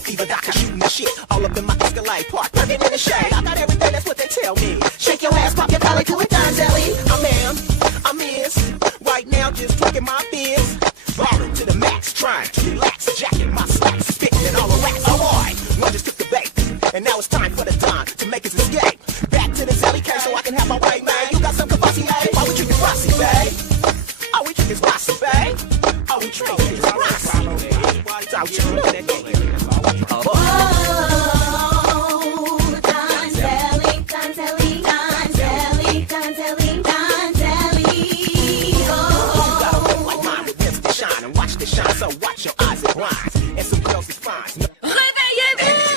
yellow fever, doctor shooting the shit all up in my Escalade Park, perfect in the shade. I got everything, that's what they tell me. Shake your ass, pop your belly to it, Donzelli. I'm is right now just drinking my beers, ballin' to the max, trying to relax, jacking my slacks, spitting and all the racks. Oh boy, one just took the bait, and now it's time for the Don to make his escape. Back to the Zelly case so I can have my way, man. You got some Kavasi, man? Why we drinking Rossi, babe? Oh, we drinking Rossi, babe? Oh, we drinking Rossi. Don't you know that? So watch your eyes and blinds, and some girls is fine. Réveillez-vous!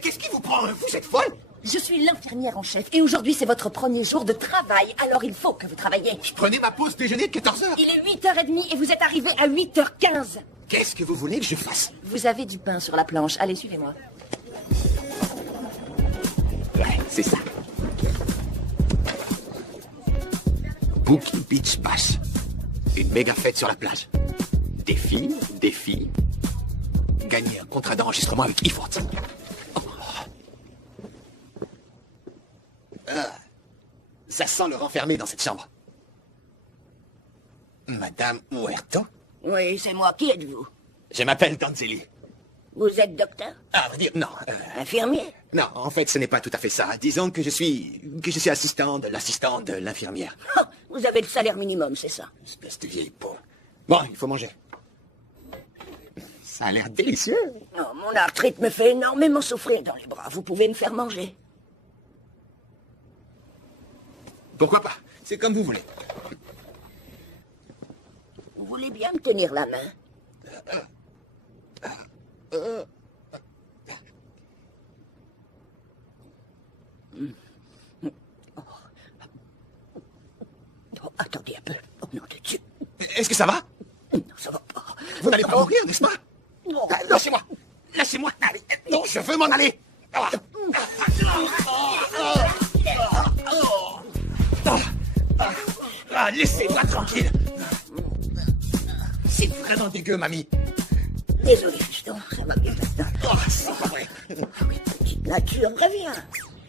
Qu'est-ce qui vous prend? Vous êtes folle? Je suis l'infirmière en chef et aujourd'hui c'est votre premier jour de travail, alors il faut que vous travailliez. Je prenais ma pause déjeuner de 14h. Il est 8h30 et vous êtes arrivé à 8h15. Qu'est-ce que vous voulez que je fasse? Vous avez du pain sur la planche, allez suivez-moi. Ouais, c'est ça. Bookie Beach Bash. Une méga fête sur la plage. Des filles. Gagner un contrat d'enregistrement avec Ifort. Oh. Ça sent le renfermé dans cette chambre. Madame Huerto? Oui, c'est moi. Qui êtes-vous? Je m'appelle Donzelli. Vous êtes docteur? À vrai dire, non. Infirmier? Non, en fait, ce n'est pas tout à fait ça. Disons que je suis assistant de l'assistant de l'infirmière. Oh, vous avez le salaire minimum, c'est ça? Espèce de vieille peau. Bon, il faut manger. Ça a l'air délicieux. Oh, mon arthrite me fait énormément souffrir dans les bras. Vous pouvez me faire manger? Pourquoi pas? C'est comme vous voulez. Vous voulez bien me tenir la main? Oh, attendez un peu. Oh, nom de Dieu. Est-ce que ça va? Non, ça va pas. Vous n'allez pas mourir, n'est-ce pas? Non. Lâchez-moi. Lâchez-moi. Allez. Non, je veux m'en aller. Laissez-moi tranquille. C'est vraiment dégueu, mamie. Désolé, fiston, ça va bien maintenant. Oh, c'est pas vrai. Ah oui, petite nature, reviens.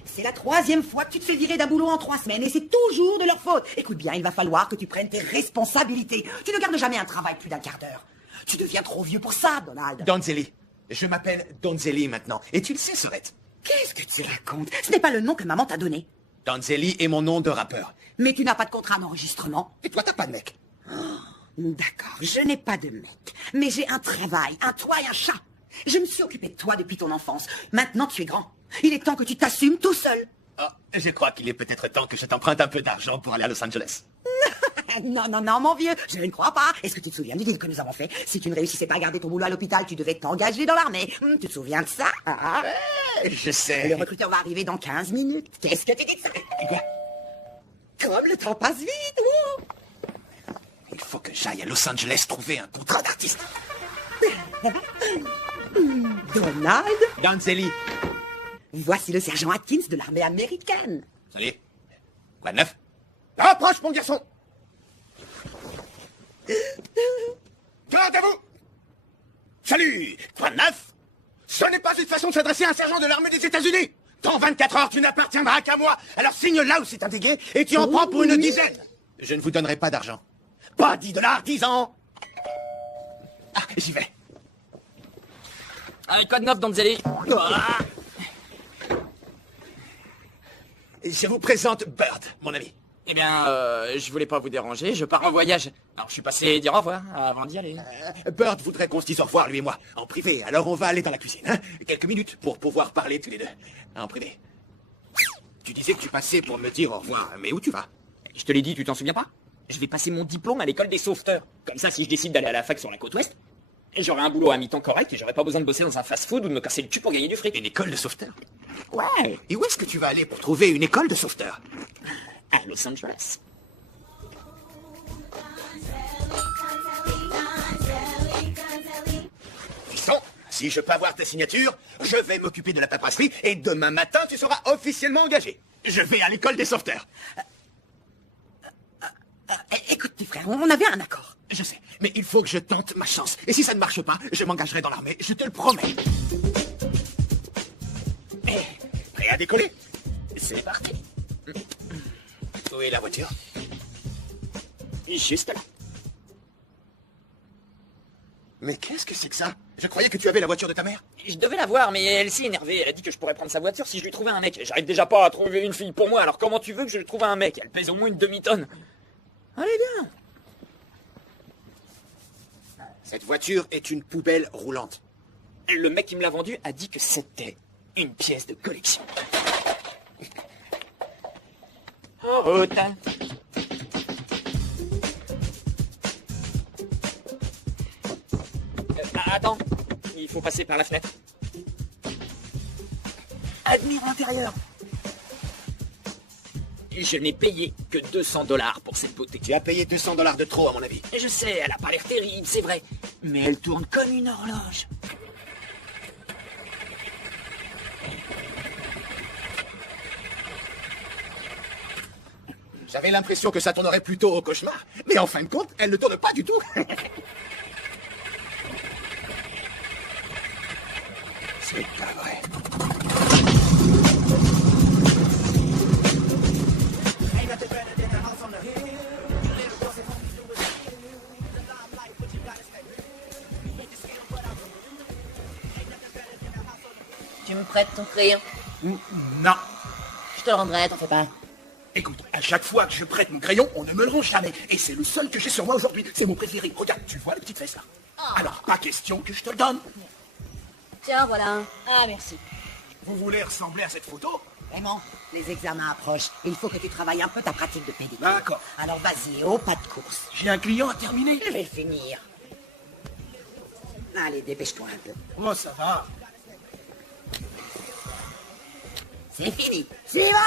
C'est la 3e fois que tu te fais virer d'un boulot en 3 semaines et c'est toujours de leur faute. Écoute bien, il va falloir que tu prennes tes responsabilités. Tu ne gardes jamais un travail plus d'1 quart d'heure. Tu deviens trop vieux pour ça, Donald. Donzelli. Je m'appelle Donzelli maintenant. Et tu le sais, Sorette. Qu'est-ce que tu racontes? Ce n'est pas le nom que maman t'a donné. Donzelli est mon nom de rappeur. Mais tu n'as pas de contrat d'enregistrement. Et toi, t'as pas de mec. D'accord, je n'ai pas de mec. Mais j'ai un travail, un toit et un chat. Je me suis occupé de toi depuis ton enfance. Maintenant, tu es grand. Il est temps que tu t'assumes tout seul. Oh, je crois qu'il est peut-être temps que je t'emprunte un peu d'argent pour aller à Los Angeles. Non, non, non, mon vieux, je ne crois pas. Est-ce que tu te souviens du deal que nous avons fait? Si tu ne réussissais pas à garder ton boulot à l'hôpital, tu devais t'engager dans l'armée. Tu te souviens de ça? Je sais. Le recruteur va arriver dans 15 minutes. Qu'est-ce que tu dis de ça? Quoi? Comme le temps passe vite, ouh. Il faut que j'aille à Los Angeles trouver un contrat d'artiste. Donald, Donzelli. voici le sergent Atkins de l'armée américaine. Salut. Quoi de neuf? Approche, mon garçon. Garde à vous. Salut. Quoi de neuf? Ce n'est pas une façon de s'adresser à un sergent de l'armée des États-Unis. Dans 24 heures, tu n'appartiendras qu'à moi. Alors signe là où c'est indiqué et tu en prends pour une dizaine. Je ne vous donnerai pas d'argent. Pas $10, 10 ans. Ah, j'y vais. Quoi de neuf, Donzelli? Je vous présente Bird, mon ami. Eh bien, je voulais pas vous déranger, je pars en voyage. Alors, je suis passé dire au revoir avant d'y aller. Bird voudrait qu'on se dise au revoir, lui et moi, en privé. Alors on va aller dans la cuisine, hein? Quelques minutes pour pouvoir parler tous les deux, en privé. Tu disais que tu passais pour me dire au revoir, mais où tu vas? Je te l'ai dit, tu t'en souviens pas? Je vais passer mon diplôme à l'école des sauveteurs. Comme ça, si je décide d'aller à la fac sur la côte ouest, j'aurai un boulot à mi-temps correct et j'aurai pas besoin de bosser dans un fast-food ou de me casser le cul pour gagner du fric. Une école de sauveteurs? Ouais. Et où est-ce que tu vas aller pour trouver une école de sauveteurs? À Los Angeles. Fiston, si je peux avoir ta signature, je vais m'occuper de la paperasserie et demain matin, tu seras officiellement engagé. Je vais à l'école des sauveteurs. Écoute, petit frère, on avait un accord. Je sais, mais il faut que je tente ma chance. Et si ça ne marche pas, je m'engagerai dans l'armée, je te le promets. Prêt à décoller? C'est parti. Où est la voiture? Juste là. Mais qu'est-ce que c'est que ça? Je croyais que tu avais la voiture de ta mère. Je devais la voir, mais elle s'est énervée. Elle a dit que je pourrais prendre sa voiture si je lui trouvais un mec. J'arrive déjà pas à trouver une fille pour moi, alors comment tu veux que je lui trouve un mec? Elle pèse au moins une demi-tonne. Allez, bien. Cette voiture est une poubelle roulante. Le mec qui me l'a vendue a dit que c'était une pièce de collection. Oh, t'as... Attends, il faut passer par la fenêtre. Admire l'intérieur. Je n'ai payé que $200 pour cette beauté. Tu as payé $200 de trop, à mon avis. Je sais, elle a pas l'air terrible, c'est vrai. Mais elle tourne comme une horloge. J'avais l'impression que ça tournerait plutôt au cauchemar. Mais en fin de compte, elle ne tourne pas du tout. C'est pas vrai. Tu me prêtes ton crayon? Non. Je te le rendrai, t'en fais pas. Écoute, à chaque fois que je prête mon crayon, on ne me le rend jamais. Et c'est le seul que j'ai sur moi aujourd'hui. C'est mon préféré. Regarde, tu vois les petites fesses là? Alors, pas question que je te le donne. Tiens, voilà. Ah, merci. Vous voulez ressembler à cette photo? Vraiment, les examens approchent. Il faut que tu travailles un peu ta pratique de pédicure. D'accord. Alors vas-y, au pas de course. J'ai un client à terminer. Je vais finir. Allez, dépêche-toi un peu. Oh, ça va. C'est fini. Suivant!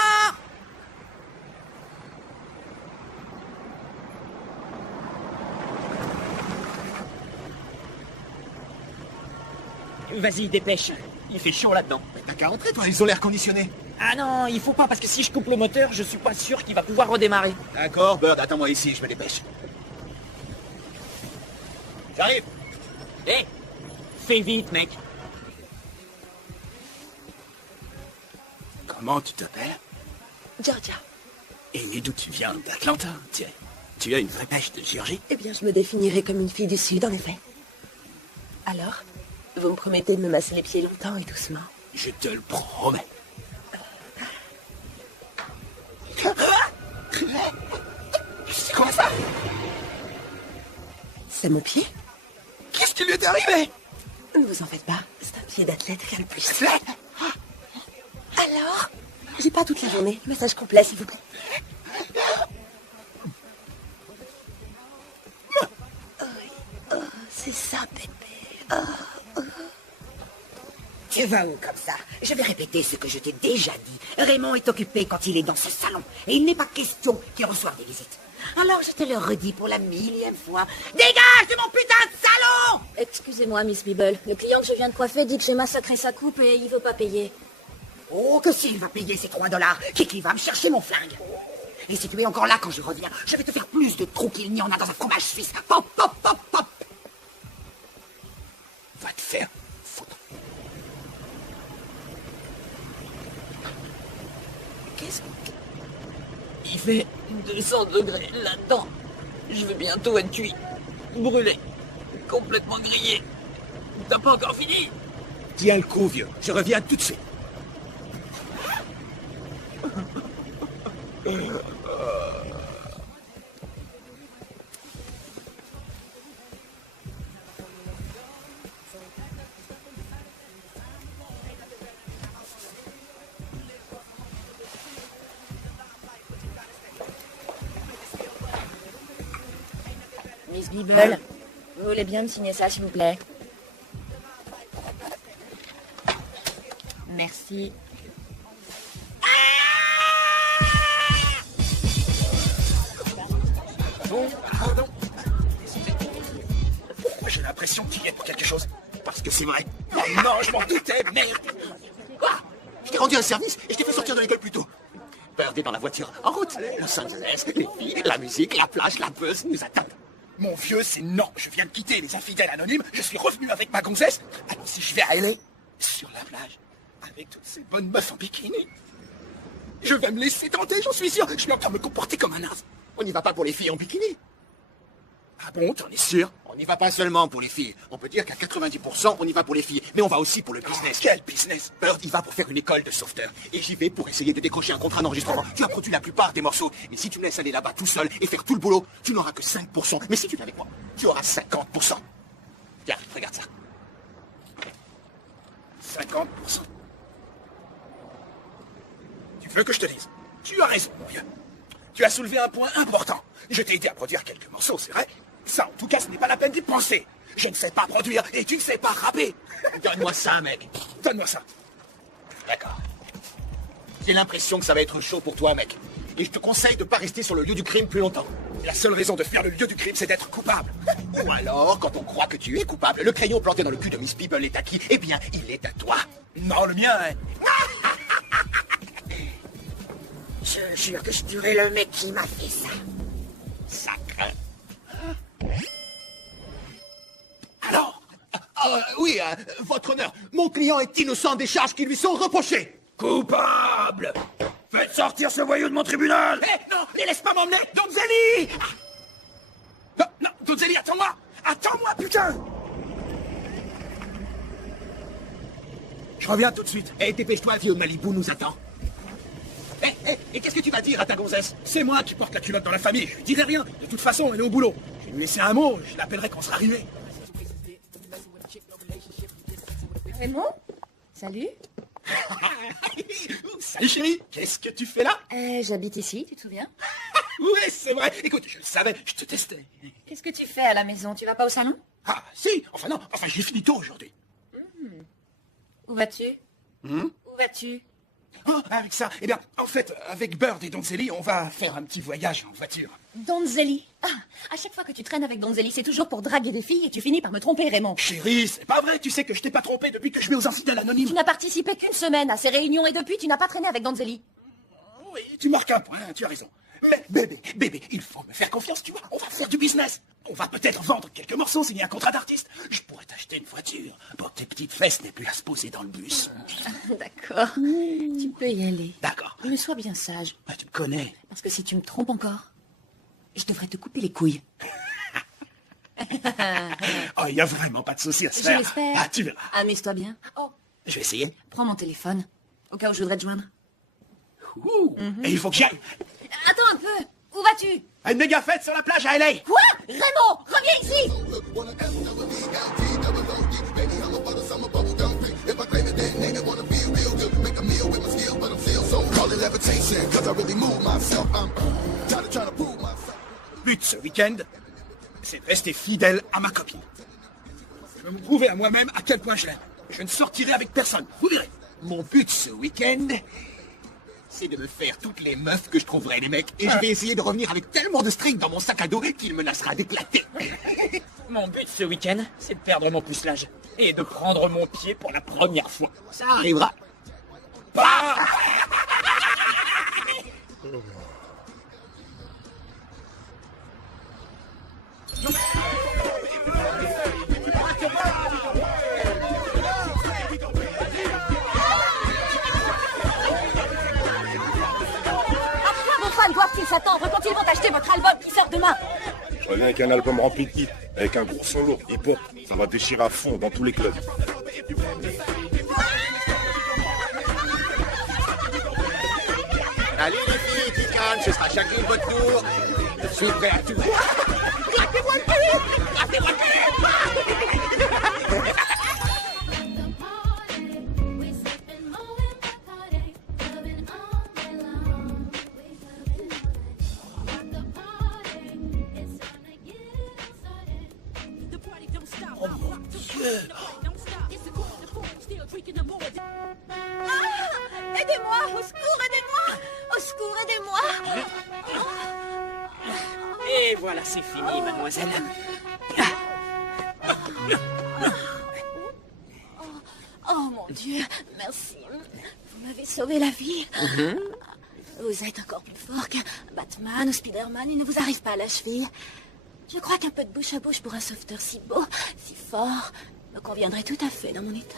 Vas-y, dépêche. Il fait chaud là-dedans. Mais t'as qu'à rentrer, toi, ils ont l'air conditionnés. Ah non, il faut pas, parce que si je coupe le moteur, je suis pas sûr qu'il va pouvoir redémarrer. D'accord, Bird, attends-moi ici, je me dépêche. J'arrive. Hé, fais vite, mec. Comment tu t'appelles? Georgia. Et d'où tu viens? D'Atlanta. Tiens, tu as une vraie pêche de Géorgie? Eh bien, je me définirais comme une fille du Sud, en effet. Alors, vous me promettez de me masser les pieds longtemps et doucement? Je te le promets. C'est quoi ça? C'est mon pied? Qu'est-ce qui lui est arrivé? Ne vous en faites pas, c'est un pied d'athlète, rien de plus. Alors? J'ai pas toute la journée. Message complet, s'il vous plaît. Oh, c'est ça, bébé. Tu vas où comme ça? Je vais répéter ce que je t'ai déjà dit. Raymond est occupé quand il est dans ce salon. Et il n'est pas question qu'il reçoive des visites. Alors je te le redis pour la millième fois. Dégage de mon putain de salon! Excusez-moi, Miss Bibble. Le client que je viens de coiffer dit que j'ai massacré sa coupe et il veut pas payer. Oh, que s'il va payer ces $3, Kiki va me chercher mon flingue. Et si tu es encore là quand je reviens, je vais te faire plus de trous qu'il n'y en a dans un fromage suisse. Pop, pop, pop, pop. Va te faire foutre. Qu'est-ce que... Il fait 200 degrés là-dedans. Je vais bientôt être cuit, brûlé, complètement grillé. T'as pas encore fini? Tiens le coup, vieux. Je reviens tout de suite. Miss Bibble, vous voulez bien me signer ça, s'il vous plaît? Merci. Bon, pardon. Pourquoi j'ai l'impression qu'il y est pour quelque chose? Parce que c'est vrai. Oh non, je m'en doutais, merde. Quoi? Je t'ai rendu un service et je t'ai fait sortir de l'école plus tôt. Bird est dans la voiture, en route. Los Angeles, les filles, la musique, la plage, la buzz nous attendent. Mon vieux, c'est non. Je viens de quitter les infidèles anonymes, je suis revenu avec ma gonzesse. Alors si je vais à LA, sur la plage, avec toutes ces bonnes meufs en bikini, je vais me laisser tenter, j'en suis sûr. Je vais encore me comporter comme un as. On n'y va pas pour les filles en bikini. Ah bon, t'en es sûr? On n'y va pas seulement pour les filles. On peut dire qu'à 90%, on y va pour les filles. Mais on va aussi pour le business. Quel business? Bird, il va pour faire une école de sauveteur. Et j'y vais pour essayer de décrocher un contrat d'enregistrement. Tu as produit la plupart des morceaux. Mais si tu me laisses aller là-bas tout seul et faire tout le boulot, tu n'auras que 5%. Mais si tu viens avec moi, tu auras 50%. Tiens, regarde ça. 50%? Tu veux que je te dise? Tu as raison, mon vieux. Tu as soulevé un point important. Je t'ai aidé à produire quelques morceaux, c'est vrai. Ça, en tout cas, ce n'est pas la peine d'y penser. Je ne sais pas produire et tu ne sais pas rapper. Donne-moi ça, mec. Donne-moi ça. D'accord. J'ai l'impression que ça va être chaud pour toi, mec. Et je te conseille de pas rester sur le lieu du crime plus longtemps. La seule raison de faire le lieu du crime, c'est d'être coupable. Ou alors, quand on croit que tu es coupable, le crayon planté dans le cul de Miss People est à qui? Eh bien, il est à toi. Non, le mien, hein. Je jure que je tuerai le mec qui m'a fait ça. Sacre. Alors, Oui, votre honneur, mon client est innocent des charges qui lui sont reprochées. coupable! Faites sortir ce voyou de mon tribunal! Hé, non, ne laisse pas m'emmener! Donzelli! Non, non, Donzelli, attends-moi! Attends-moi, putain! Je reviens tout de suite. Eh, dépêche-toi, vieux Malibu nous attend. Et qu'est-ce que tu vas dire à ta gonzesse? C'est moi qui porte la culotte dans la famille, je lui dirai rien. De toute façon, elle est au boulot. Je vais lui laisser un mot, je l'appellerai quand on sera arrivé. Raymond? Salut. Salut chérie, qu'est-ce que tu fais là? J'habite ici, tu te souviens? Oui, c'est vrai. Écoute, je le savais, je te testais. Qu'est-ce que tu fais à la maison? Tu vas pas au salon? Ah, si, enfin non, enfin j'ai fini tôt aujourd'hui. Où vas-tu? Où vas-tu? Oh, avec ça, eh bien, en fait, avec Bird et Donzelli, on va faire un petit voyage en voiture. Donzelli. Ah, à chaque fois que tu traînes avec Donzelli, c'est toujours pour draguer des filles et tu finis par me tromper, Raymond. Chérie, c'est pas vrai, tu sais que je t'ai pas trompé depuis que je vais aux infidèles anonymes. Tu n'as participé qu'une semaine à ces réunions et depuis, tu n'as pas traîné avec Donzelli. Oui, tu marques un point, tu as raison. Mais bébé, il faut me faire confiance, tu vois, on va faire du business. On va peut-être vendre quelques morceaux, signer un contrat d'artiste. Je pourrais t'acheter une voiture pour que tes petites fesses n'aient plus à se poser dans le bus. D'accord. Tu peux y aller. D'accord. Mais sois bien sage. Ouais, tu me connais. Parce que si tu me trompes encore, je devrais te couper les couilles. Oh, il n'y a vraiment pas de souci à se Je faire. l'espère. Ah, tu verras. Amuse-toi bien. Oh, Je vais essayer. prends mon téléphone. Au cas où je voudrais te joindre. Ouh. Et il faut que j'aille. Attends un peu. Où vas-tu? À une méga fête sur la plage à LA. Quoi? Raymond, reviens ici! Le but ce week-end, c'est de rester fidèle à ma copine. Je veux me prouver à moi-même à quel point je l'aime. Je ne sortirai avec personne, vous verrez. Mon but ce week-end, c'est de me faire toutes les meufs que je trouverai, les mecs. Et je vais essayer de revenir avec tellement de string dans mon sac à dos qu'il menacera d'éclater. Mon but ce week-end, c'est de perdre mon pucelage. Et de prendre mon pied pour la première fois. Ça arrivera. Vos fans doivent-ils s'attendre quand ils vont acheter votre album qui sort demain? Je reviens avec un album rempli de hits, avec un gros solo. Et bon, ça va déchirer à fond dans tous les clubs. Allez les filles qui calment, ce sera chacun votre tour. Je suis prêt à tout. Grattez-moi le cul! Grattez-moi le cul! Oh mon Dieu! Aidez-moi! Au secours, aidez-moi! Au secours, aidez-moi! Et voilà, c'est fini, mademoiselle. Oh mon Dieu, merci. Vous m'avez sauvé la vie. Vous êtes encore plus fort qu'un Batman ou Spider-Man. Il ne vous arrive pas à la cheville. Je crois qu'un peu de bouche à bouche pour un sauveteur si beau, si fort, me conviendrait tout à fait dans mon état.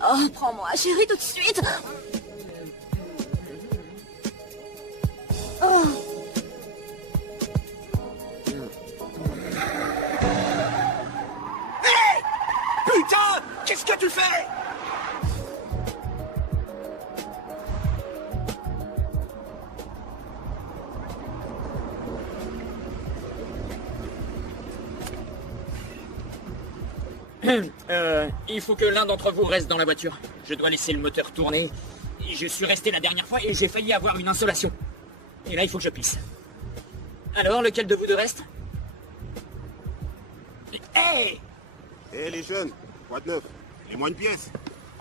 Oh, prends-moi, chérie, tout de suite. Oh. Putain! Qu'est-ce que tu fais? Il faut que l'un d'entre vous reste dans la voiture. Je dois laisser le moteur tourner. Je suis resté la dernière fois et j'ai failli avoir une insolation. Et là, il faut que je pisse. Alors, lequel de vous deux reste? Hey! Eh les jeunes, quoi de neuf? Les moins de pièces.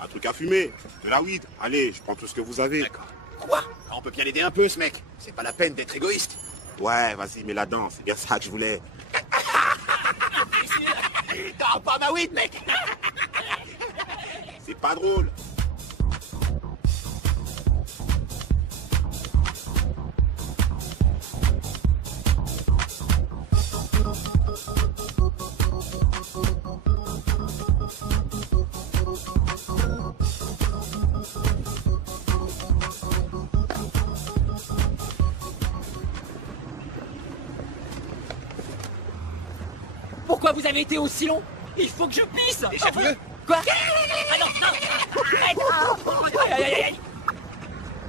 Un truc à fumer, de la weed. Allez, je prends tout ce que vous avez. D'accord. Quoi? On peut bien l'aider un peu, ce mec. C'est pas la peine d'être égoïste. Ouais, vas-y, mets la dent, c'est bien ça que je voulais. T'auras pas ma weed, mec. C'est pas drôle. Pourquoi vous avez été aussi long? Il faut que je pisse. Déjà mieux. Quoi? Ah non, non. Arrête. Aïe, aïe, aïe, aïe.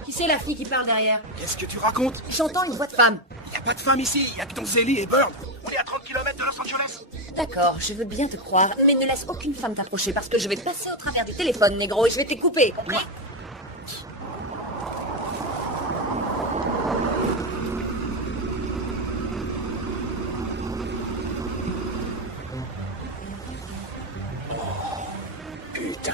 Qui c'est la fille qui parle derrière? Qu'est-ce que tu racontes? J'entends une voix de femme. Y a pas de femme ici, y a que ton Zélie et Burn. On est à 30 km de Los Angeles. D'accord, je veux bien te croire, mais ne laisse aucune femme t'approcher parce que je vais passer au travers du téléphone, négro, et je vais te couper, compris? Putain.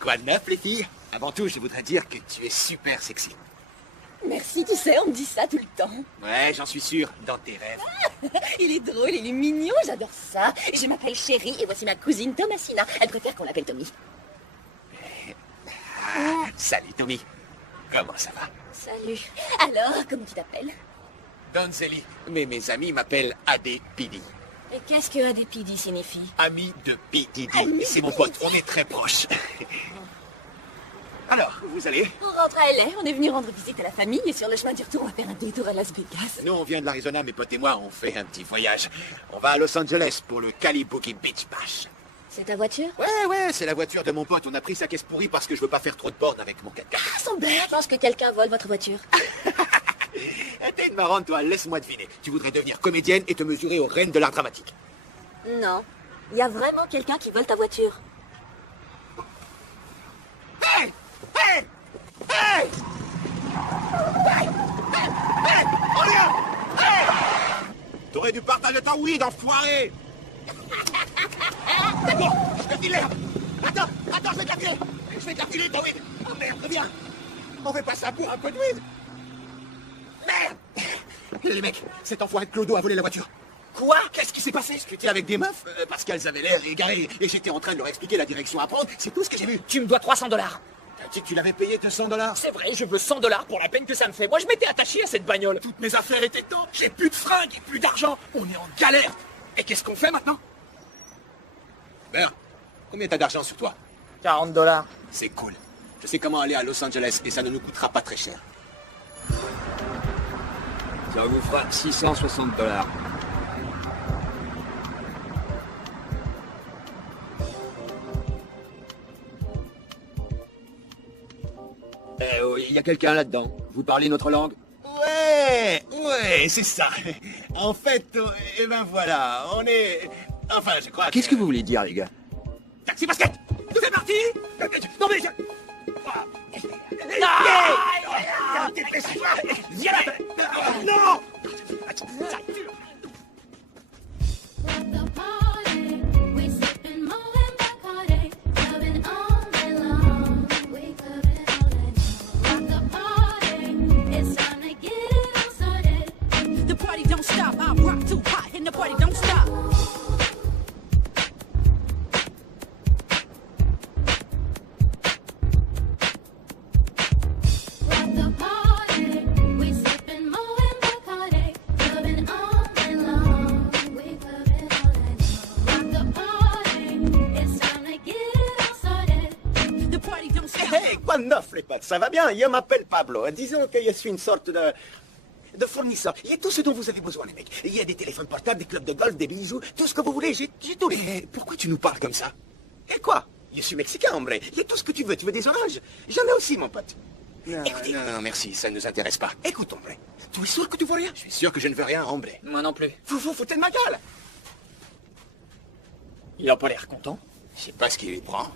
Quoi de neuf, les filles? Avant tout, je voudrais dire que tu es super sexy. Merci, tu sais, on me dit ça tout le temps. Ouais, j'en suis sûr, dans tes rêves. Il est drôle, il est mignon, j'adore ça. Je m'appelle Chérie et voici ma cousine Thomasina. Elle préfère qu'on l'appelle Tommy. Salut, Tommy. Comment ça va? Salut. Alors, comment tu t'appelles? Don Zélie, mais mes amis m'appellent Adé Pidi. Et qu'est-ce que ADPD signifie? Ami de P. Diddy. C'est mon pote, on est très proches. Alors, vous allez? On rentre à LA, on est venu rendre visite à la famille et sur le chemin du retour, on va faire un détour à Las Vegas. Nous, on vient de l'Arizona, mes potes et moi, on fait un petit voyage. On va à Los Angeles pour le Calibuki Beach Bash. C'est ta voiture? Ouais, c'est la voiture de mon pote. On a pris sa caisse pourrie parce que je veux pas faire trop de bornes avec mon 4x4. Ah, son bête! Je pense que quelqu'un vole votre voiture. T'es une marrante, toi. Laisse-moi deviner. Tu voudrais devenir comédienne et te mesurer aux reines de l'art dramatique. Non. Il y a vraiment quelqu'un qui vole ta voiture. Hey! Hey! Hey! Hey! Hey! On y est! Hey! T'aurais dû partager ta weed, enfoiré. D'accord, je te file l'herbe. Attends, je vais te la filer. Je vais te la filer, ton weed. Oh merde, reviens. On fait pas ça pour un peu de weed. Merde. Les mecs, cet enfoiré de Clodo a volé la voiture. Quoi? Qu'est-ce qui s'est passé? Je discutais avec des meufs parce qu'elles avaient l'air égarées et j'étais en train de leur expliquer la direction à prendre. C'est tout ce que j'ai vu. Tu me dois $300. T'as dit que tu l'avais payé 200$. C'est vrai, je veux $100 pour la peine que ça me fait. Moi, je m'étais attaché à cette bagnole. Toutes mes affaires étaient dedans. J'ai plus de fringues et plus d'argent. On est en galère. Et qu'est-ce qu'on fait maintenant? Bert, combien t'as d'argent sur toi? $40. C'est cool. Je sais comment aller à Los Angeles et ça ne nous coûtera pas très cher. Ça vous fera $660. Il y a quelqu'un là-dedans. Vous parlez notre langue? Ouais, c'est ça. En fait, eh ben voilà, on est... Enfin, je crois Qu'est-ce que vous voulez dire, les gars? Taxi basket. Tu fais partie? Non mais je... Viens là. Non. The party don't stop, I rock too hot and the neuf, les potes, ça va bien. Je m'appelle Pablo. Disons que je suis une sorte de fournisseur. Il y a tout ce dont vous avez besoin, les mecs. Il y a des téléphones portables, des clubs de golf, des bijoux, tout ce que vous voulez, j'ai tout. Mais pourquoi tu nous parles comme ça? Et quoi? Je suis mexicain, hombre. Il y a tout ce que tu veux. Tu veux des oranges? J'en ai aussi, mon pote. Écoutez. Non, merci, ça ne nous intéresse pas. Écoute, hombre. Tu es sûr que tu veux rien? Je suis sûr que je ne veux rien, hombre. Moi non plus. Vous vous foutez de ma gueule? Il a pas l'air content. Je sais pas ce qui lui prend.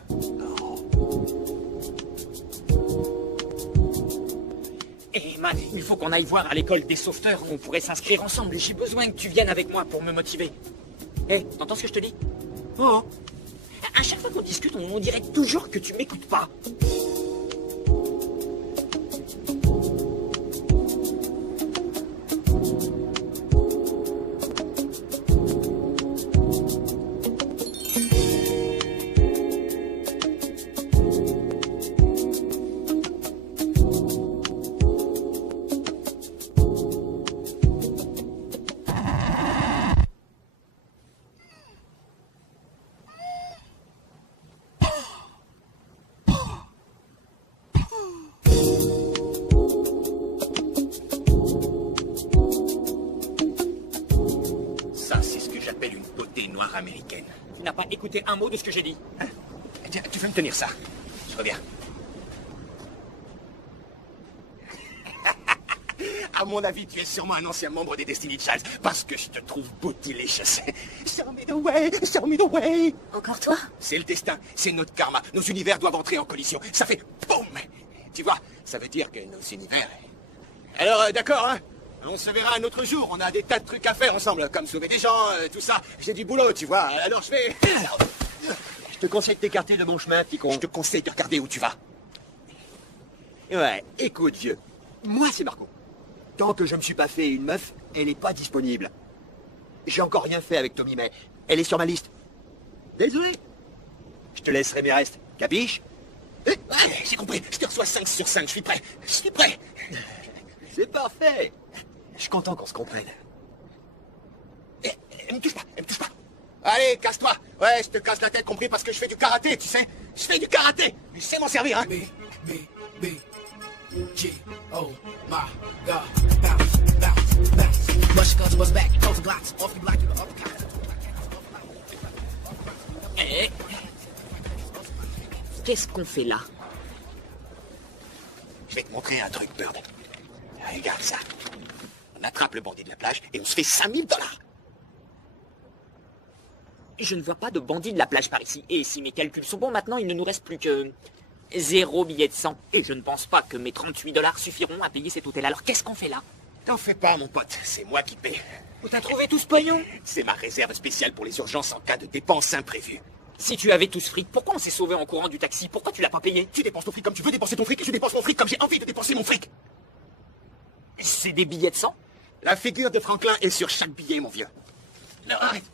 Eh man, il faut qu'on aille voir à l'école des sauveteurs où on pourrait s'inscrire ensemble. J'ai besoin que tu viennes avec moi pour me motiver. Eh, t'entends ce que je te dis? Oh. À chaque fois qu'on discute, on dirait toujours que tu m'écoutes pas. Ça, c'est ce que j'appelle une beauté noire américaine. Tu n'as pas écouté un mot de ce que j'ai dit. Hein? Tiens, tu veux me tenir ça? Je reviens. À mon avis, tu es sûrement un ancien membre des Destiny Child, parce que je te trouve bootylicious. Show me the way, show me the way. Encore toi? C'est le destin, c'est notre karma. Nos univers doivent entrer en collision. Ça fait boum. Tu vois, ça veut dire que nos univers... Alors, d'accord, hein? On se verra un autre jour. On a des tas de trucs à faire ensemble, comme sauver des gens, tout ça. J'ai du boulot, tu vois. Alors je vais... Je te conseille de t'écarter de mon chemin, petit con. Je te conseille de regarder où tu vas. Ouais, écoute, vieux. Moi, c'est Marco. Tant que je me suis pas fait une meuf, elle est pas disponible. J'ai encore rien fait avec Tommy, mais elle est sur ma liste. Désolé. Je te laisserai mes restes. Capiche? J'ai compris. Je te reçois 5 sur 5. Je suis prêt. Je suis prêt. C'est parfait. Je suis content qu'on se comprenne. Elle me touche pas. Elle me touche pas. Allez, casse-toi. Ouais, je te casse la tête, compris, parce que je fais du karaté, tu sais. Je fais du karaté. Je sais m'en servir, hein. Oh my God, bounce, bounce, bounce. Bust guns, bust back, close the glocks, off you block, you the uppercut. Eh. Qu'est-ce qu'on fait là? Je vais te montrer un truc, Bird. Regarde ça. On attrape le bandit de la plage et on se fait $5000. Je ne vois pas de bandits de la plage par ici. Et si mes calculs sont bons, maintenant, il ne nous reste plus que 0 billet de 100. Et je ne pense pas que mes $38 suffiront à payer cet hôtel. Alors qu'est-ce qu'on fait là? T'en fais pas, mon pote. C'est moi qui paie. Où t'as trouvé tout ce pognon? C'est ma réserve spéciale pour les urgences en cas de dépenses imprévues. Si tu avais tout ce fric, pourquoi on s'est sauvé en courant du taxi? Pourquoi tu l'as pas payé? Tu dépenses ton fric comme tu veux dépenser ton fric et je dépense mon fric comme j'ai envie de dépenser mon fric. C'est des billets de 100? La figure de Franklin est sur chaque billet, mon vieux. Alors arrête.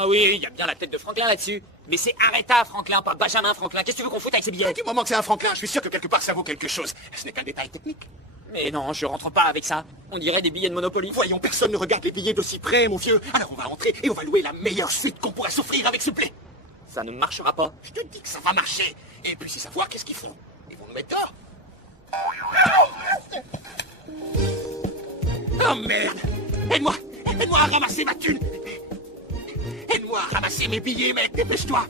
Ah oui, il y a bien la tête de Franklin là-dessus. Mais c'est Aretha Franklin, pas Benjamin Franklin. Qu'est-ce que tu veux qu'on foute avec ces billets? Du moment que c'est un Franklin, je suis sûr que quelque part ça vaut quelque chose. Ce n'est qu'un détail technique. Mais non, je rentre pas avec ça. On dirait des billets de Monopoly. Voyons, personne ne regarde les billets d'aussi près, mon vieux. Alors on va entrer et on va louer la meilleure suite qu'on pourrait s'offrir avec ce blé. Ça ne marchera pas. Je te dis que ça va marcher. Et puis si ça voit, qu'est-ce qu'ils font? Ils vont nous mettre dehors. Oh merde! Aide-moi! Aide-moi à ramasser ma thune! Aide-moi à ramasser mes billets, mec! Dépêche-toi!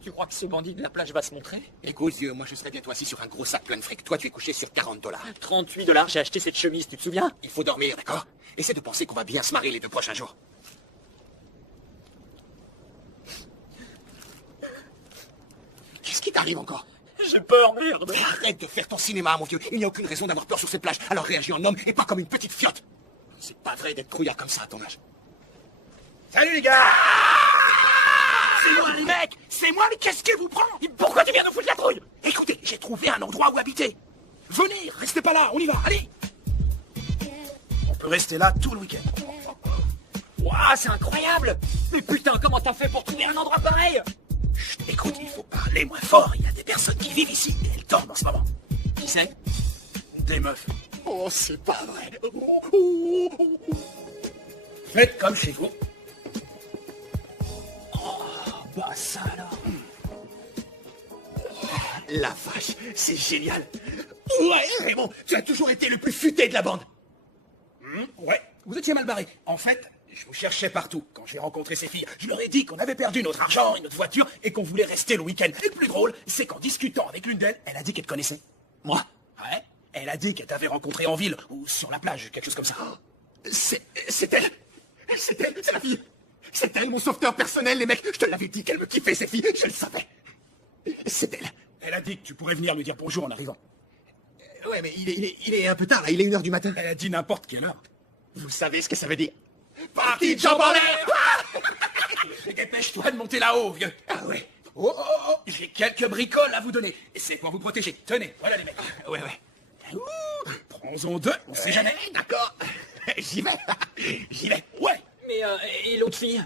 Tu crois que ce bandit de la plage va se montrer? Écoute, vieux, moi je serais bientôt assis sur un gros sac plein de fric. Toi, tu es couché sur $40. $38, j'ai acheté cette chemise, tu te souviens? Il faut dormir, d'accord? Essaie de penser qu'on va bien se marrer les 2 prochains jours. Qu'est-ce qui t'arrive encore? J'ai peur, merde! Arrête de faire ton cinéma, mon vieux. Il n'y a aucune raison d'avoir peur sur cette plage. Alors réagis en homme et pas comme une petite fiotte. C'est pas vrai d'être trouillard comme ça à ton âge. Salut les gars! C'est moi, les mecs! C'est moi, mais qu'est-ce qui vous prend? Pourquoi tu viens nous foutre la trouille? Écoutez, j'ai trouvé un endroit où habiter. Venez, restez pas là, on y va, allez! On peut rester là tout le week-end. Waouh, c'est incroyable! Mais putain, comment t'as fait pour trouver un endroit pareil? Chut, écoute, il faut parler moins fort. Il y a des personnes qui vivent ici et elles dorment en ce moment. Qui c'est? Des meufs. Oh, c'est pas vrai. Faites comme chez vous. Oh, ça alors. La vache, c'est génial. Ouais, Raymond, tu as toujours été le plus futé de la bande. Ouais, vous étiez mal barré. En fait, je vous cherchais partout. Quand j'ai rencontré ces filles, je leur ai dit qu'on avait perdu notre argent et notre voiture et qu'on voulait rester le week-end. Et le plus drôle, c'est qu'en discutant avec l'une d'elles, elle a dit qu'elle te connaissait. Moi? Ouais. Elle a dit qu'elle t'avait rencontré en ville ou sur la plage, quelque chose comme ça. C'est elle. C'est elle, c'est la fille. C'est elle, mon sauveteur personnel, les mecs. Je te l'avais dit qu'elle me kiffait, ces filles. Je le savais. C'est elle. Elle a dit que tu pourrais venir lui dire bonjour en arrivant. Ouais, mais il est un peu tard, là. Il est 1h du matin. Elle a dit n'importe quelle heure. Vous savez ce que ça veut dire? Partie de jambes en l'air. Dépêche-toi de monter là-haut, vieux. Ah ouais. Oh, oh, oh, j'ai quelques bricoles à vous donner. Et c'est pour vous protéger. Tenez, voilà les mecs. Ouais, ouais. Ouh, prends-en deux, on sait jamais. D'accord. J'y vais. J'y vais. Ouais, Mais et l'autre fille?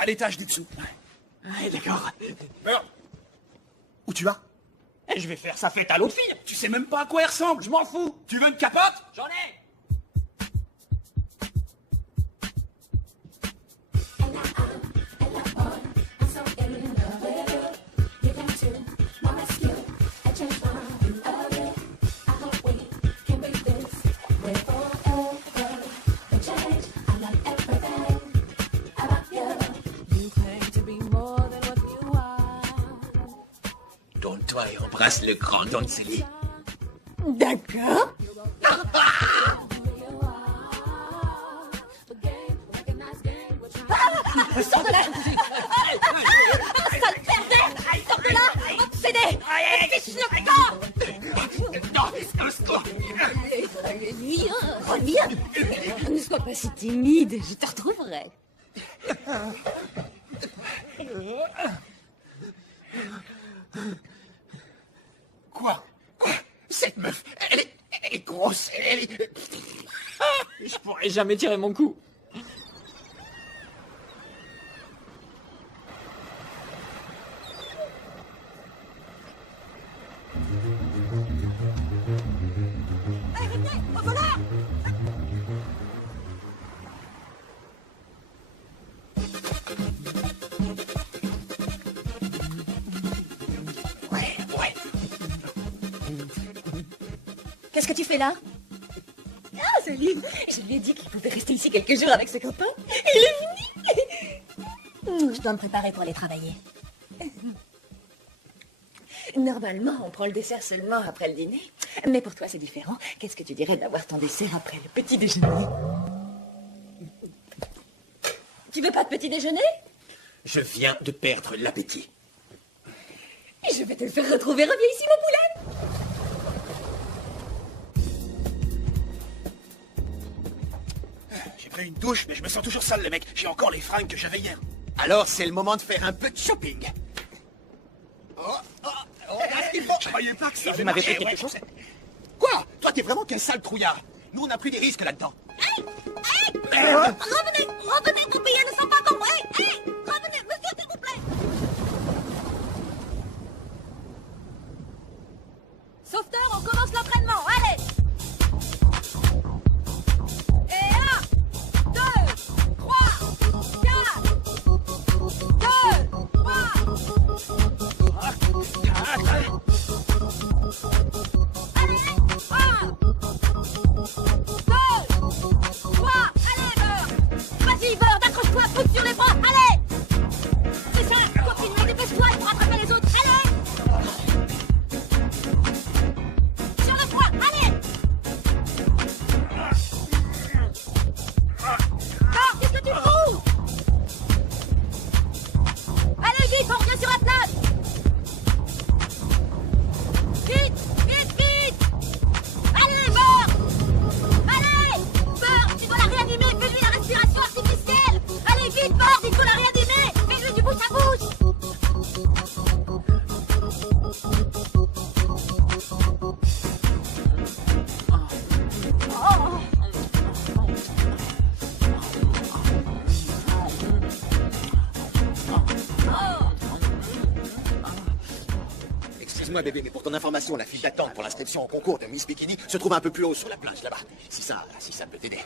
à l'étage du dessous. Ouais, d'accord. Alors, où tu vas? Je vais faire sa fête à l'autre fille. Tu sais même pas à quoi elle ressemble. Je m'en fous. Tu veux une capote? J'en ai. Tourne-toi et embrasse le grand Don Célie. D'accord. Sors de là! Sale pervers! Sors de là! Obsédé! Fils de corps! Reviens. Ne sois pas si timide, je te retrouverai. Quoi? Cette meuf, elle est grosse, elle est... Je pourrais jamais tirer mon coup. Ouais. Qu'est-ce que tu fais là? Ah, salut. Je lui ai dit qu'il pouvait rester ici quelques jours avec ses copains. Il est venu. Je dois me préparer pour aller travailler. Normalement, on prend le dessert seulement après le dîner. Mais pour toi, c'est différent. Qu'est-ce que tu dirais d'avoir ton dessert après le petit déjeuner? Tu veux pas de petit déjeuner? Je viens de perdre l'appétit. Je vais te le faire retrouver. Reviens ici, mon poulet. J'ai pris une douche, mais je me sens toujours sale, les mecs. J'ai encore les fringues que j'avais hier. Alors, c'est le moment de faire un peu de shopping. Je croyais pas que ça Vous m'avez fait marché, quelque ouais. chose? Quoi? Toi, t'es vraiment qu'un sale trouillard. Nous, on a pris des risques là-dedans. Revenez, vos billets ne sont pas tombés. Revenez, monsieur, s'il vous plaît. Sauveteur, on commence l'entraînement. Allez. Et 1, 2, 3, 4, 2, 3. Allez, 1, 2, 3, allez, Excuse-moi bébé, mais pour ton information, la file d'attente pour l'inscription au concours de Miss Bikini se trouve un peu plus haut sur la plage là-bas. Si ça peut t'aider.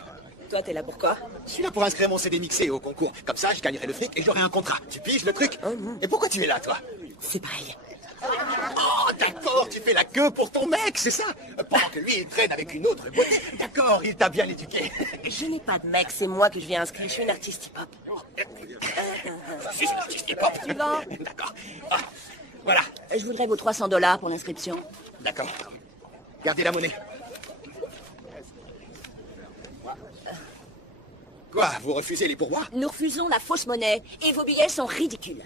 Toi, t'es là pour quoi? Je suis là pour inscrire mon CD mixé au concours. Comme ça, je gagnerai le fric et j'aurai un contrat. Tu piges le truc? Et pourquoi tu es là, toi? C'est pareil. Oh, d'accord, tu fais la queue pour ton mec, c'est ça? Pendant que lui, il traîne avec une autre beauté. D'accord, il t'a bien éduqué. Je n'ai pas de mec, c'est moi que je viens inscrire. Je suis une artiste hip-hop. Je suis une artiste hip-hop. Tu vas? D'accord. Ah, voilà. Je voudrais vos $300 pour l'inscription. D'accord. Gardez la monnaie. Quoi, vous refusez les pourboires? Nous refusons la fausse monnaie et vos billets sont ridicules.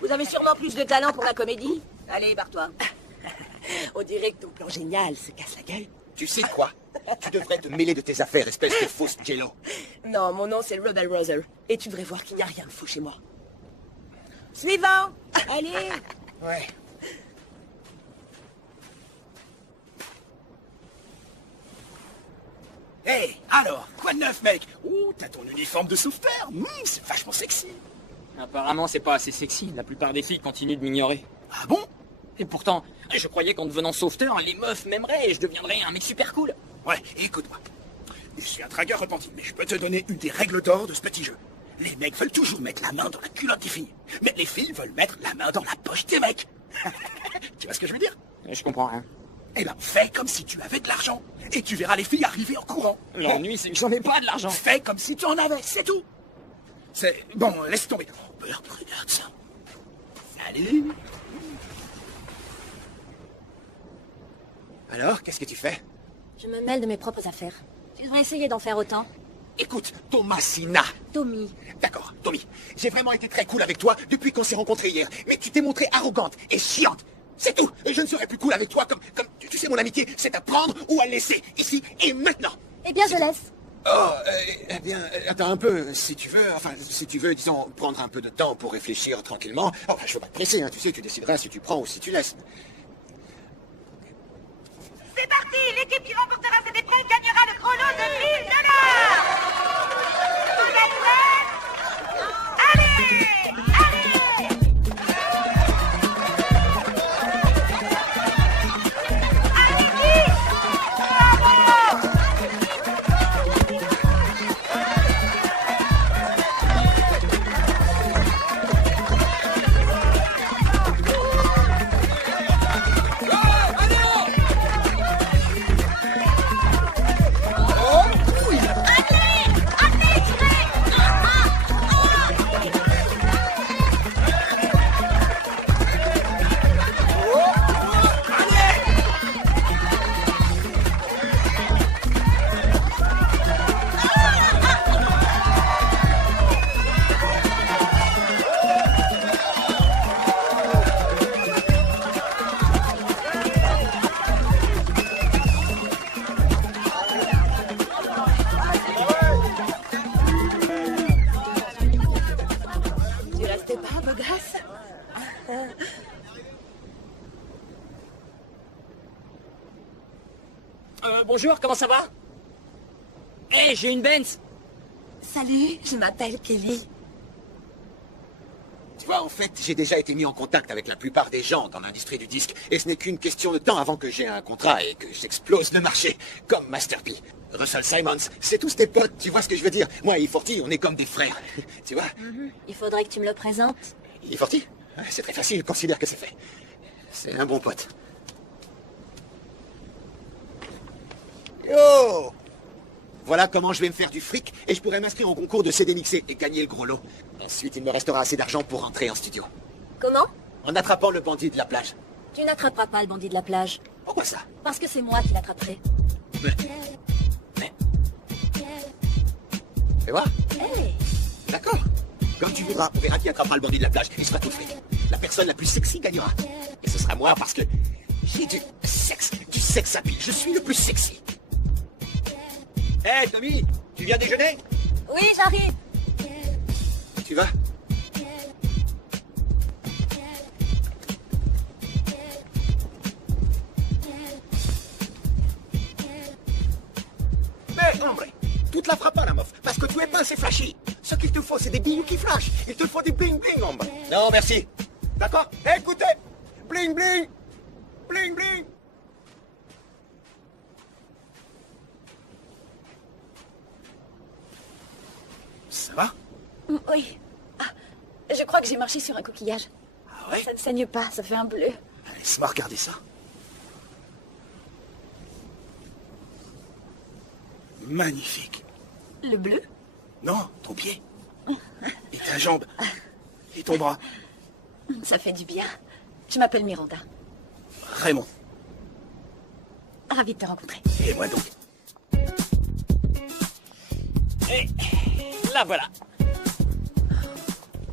Vous avez sûrement plus de talent pour la comédie. Allez, barre-toi. On dirait que ton plan génial se casse la gueule. Tu sais quoi? Tu devrais te mêler de tes affaires, espèce de fausse jello. Non, mon nom c'est Rebel Roser. Et tu devrais voir qu'il n'y a rien de faux chez moi. Suivant. Allez. Ouais. Hé, alors, quoi de neuf, mec? Oh, t'as ton uniforme de sauveteur. C'est vachement sexy. Apparemment, c'est pas assez sexy. La plupart des filles continuent de m'ignorer. Ah bon? Et pourtant, je croyais qu'en devenant sauveteur, les meufs m'aimeraient et je deviendrais un mec super cool. Ouais, écoute-moi. Je suis un dragueur repenti, mais je peux te donner une des règles d'or de ce petit jeu. Les mecs veulent toujours mettre la main dans la culotte des filles. Mais les filles veulent mettre la main dans la poche des mecs. Tu vois ce que je veux dire? Je comprends rien. Eh ben, fais comme si tu avais de l'argent. Et tu verras les filles arriver en courant. L'ennui, c'est que j'en ai pas de l'argent. Fais comme si tu en avais, c'est tout. C'est... Bon, laisse tomber. Oh, Bert, regarde ça. Salut. Alors, qu'est-ce que tu fais? Je me mêle de mes propres affaires. Tu devrais essayer d'en faire autant. Écoute, Thomasina. Tommy. D'accord, Tommy. J'ai vraiment été très cool avec toi depuis qu'on s'est rencontrés hier. Mais tu t'es montrée arrogante et chiante. C'est tout. Et je ne serai plus cool avec toi comme tu sais, mon amitié, c'est à prendre ou à laisser, ici et maintenant. Eh bien, je laisse. Oh, eh bien, attends un peu, si tu veux, disons, prendre un peu de temps pour réfléchir tranquillement. Oh, je veux pas te presser, hein, tu sais, tu décideras si tu prends ou si tu laisses. C'est parti! L'équipe qui remportera cette épreuve gagnera le gros lot de $1000! Vous êtes prêts? Allez! Bonjour, comment ça va? Hé, j'ai une Benz. Salut, je m'appelle Kelly. Tu vois, en fait, j'ai déjà été mis en contact avec la plupart des gens dans l'industrie du disque, et ce n'est qu'une question de temps avant que j'ai un contrat et que j'explose le marché, comme Master P. Russell Simons, c'est tous tes potes, tu vois ce que je veux dire? Moi et E40, on est comme des frères, tu vois? Il faudrait que tu me le présentes. E40? C'est très facile, considère que c'est fait. C'est un bon pote. Yo! Voilà comment je vais me faire du fric et je pourrai m'inscrire au concours de CD mixé et gagner le gros lot. Ensuite, il me restera assez d'argent pour rentrer en studio. Comment? En attrapant le bandit de la plage. Tu n'attraperas pas le bandit de la plage. Pourquoi ça? Parce que c'est moi qui l'attraperai. Mais... Fais voir. Hey. D'accord. Comme tu voudras, on verra qui attrapera le bandit de la plage. Il sera tout fric. La personne la plus sexy gagnera. Et ce sera moi parce que j'ai du sexe à pile. Je suis le plus sexy. Hé, Tommy, tu viens déjeuner? Oui, j'arrive. Tu vas? Mais, hombre, tu te la feras pas, la meuf, parce que tu es pas assez flashy. Ce qu'il te faut, c'est des bijoux qui flashent. Il te faut des bling bling, hombre. Non, merci. D'accord? Écoutez, bling bling, bling bling. Ça va? Oui. Ah, je crois que j'ai marché sur un coquillage. Ah ouais? Ça ne saigne pas, ça fait un bleu. Laisse-moi regarder ça. Magnifique. Le bleu? Non, ton pied. Et ta jambe. Et ton bras. Ça fait du bien. Je m'appelle Miranda. Raymond. Ravi de te rencontrer. Et moi donc. Et la voilà.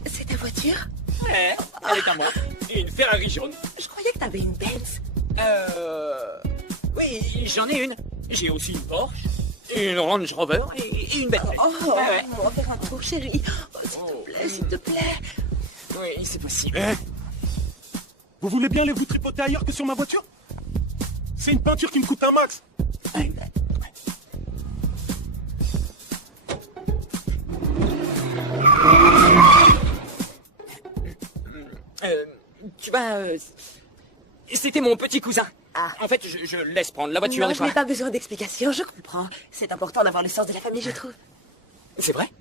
C'est ta voiture? Ouais, elle est à moi. Une Ferrari jaune. Je croyais que t'avais une Benz. Oui, j'en ai une. J'ai aussi une Porsche, une Range Rover et une Bentley. Oh, Ouais, ouais. on va faire un tour, chérie. Oh, s'il te plaît, s'il te plaît. Oui, c'est possible. Eh, vous voulez bien aller vous tripoter ailleurs que sur ma voiture? C'est une peinture qui me coûte un max. Tu vas... C'était mon petit cousin. Ah. En fait, je laisse prendre la voiture Non, des je fois. n'ai pas besoin d'explications, je comprends. C'est important d'avoir le sens de la famille, je trouve. C'est vrai?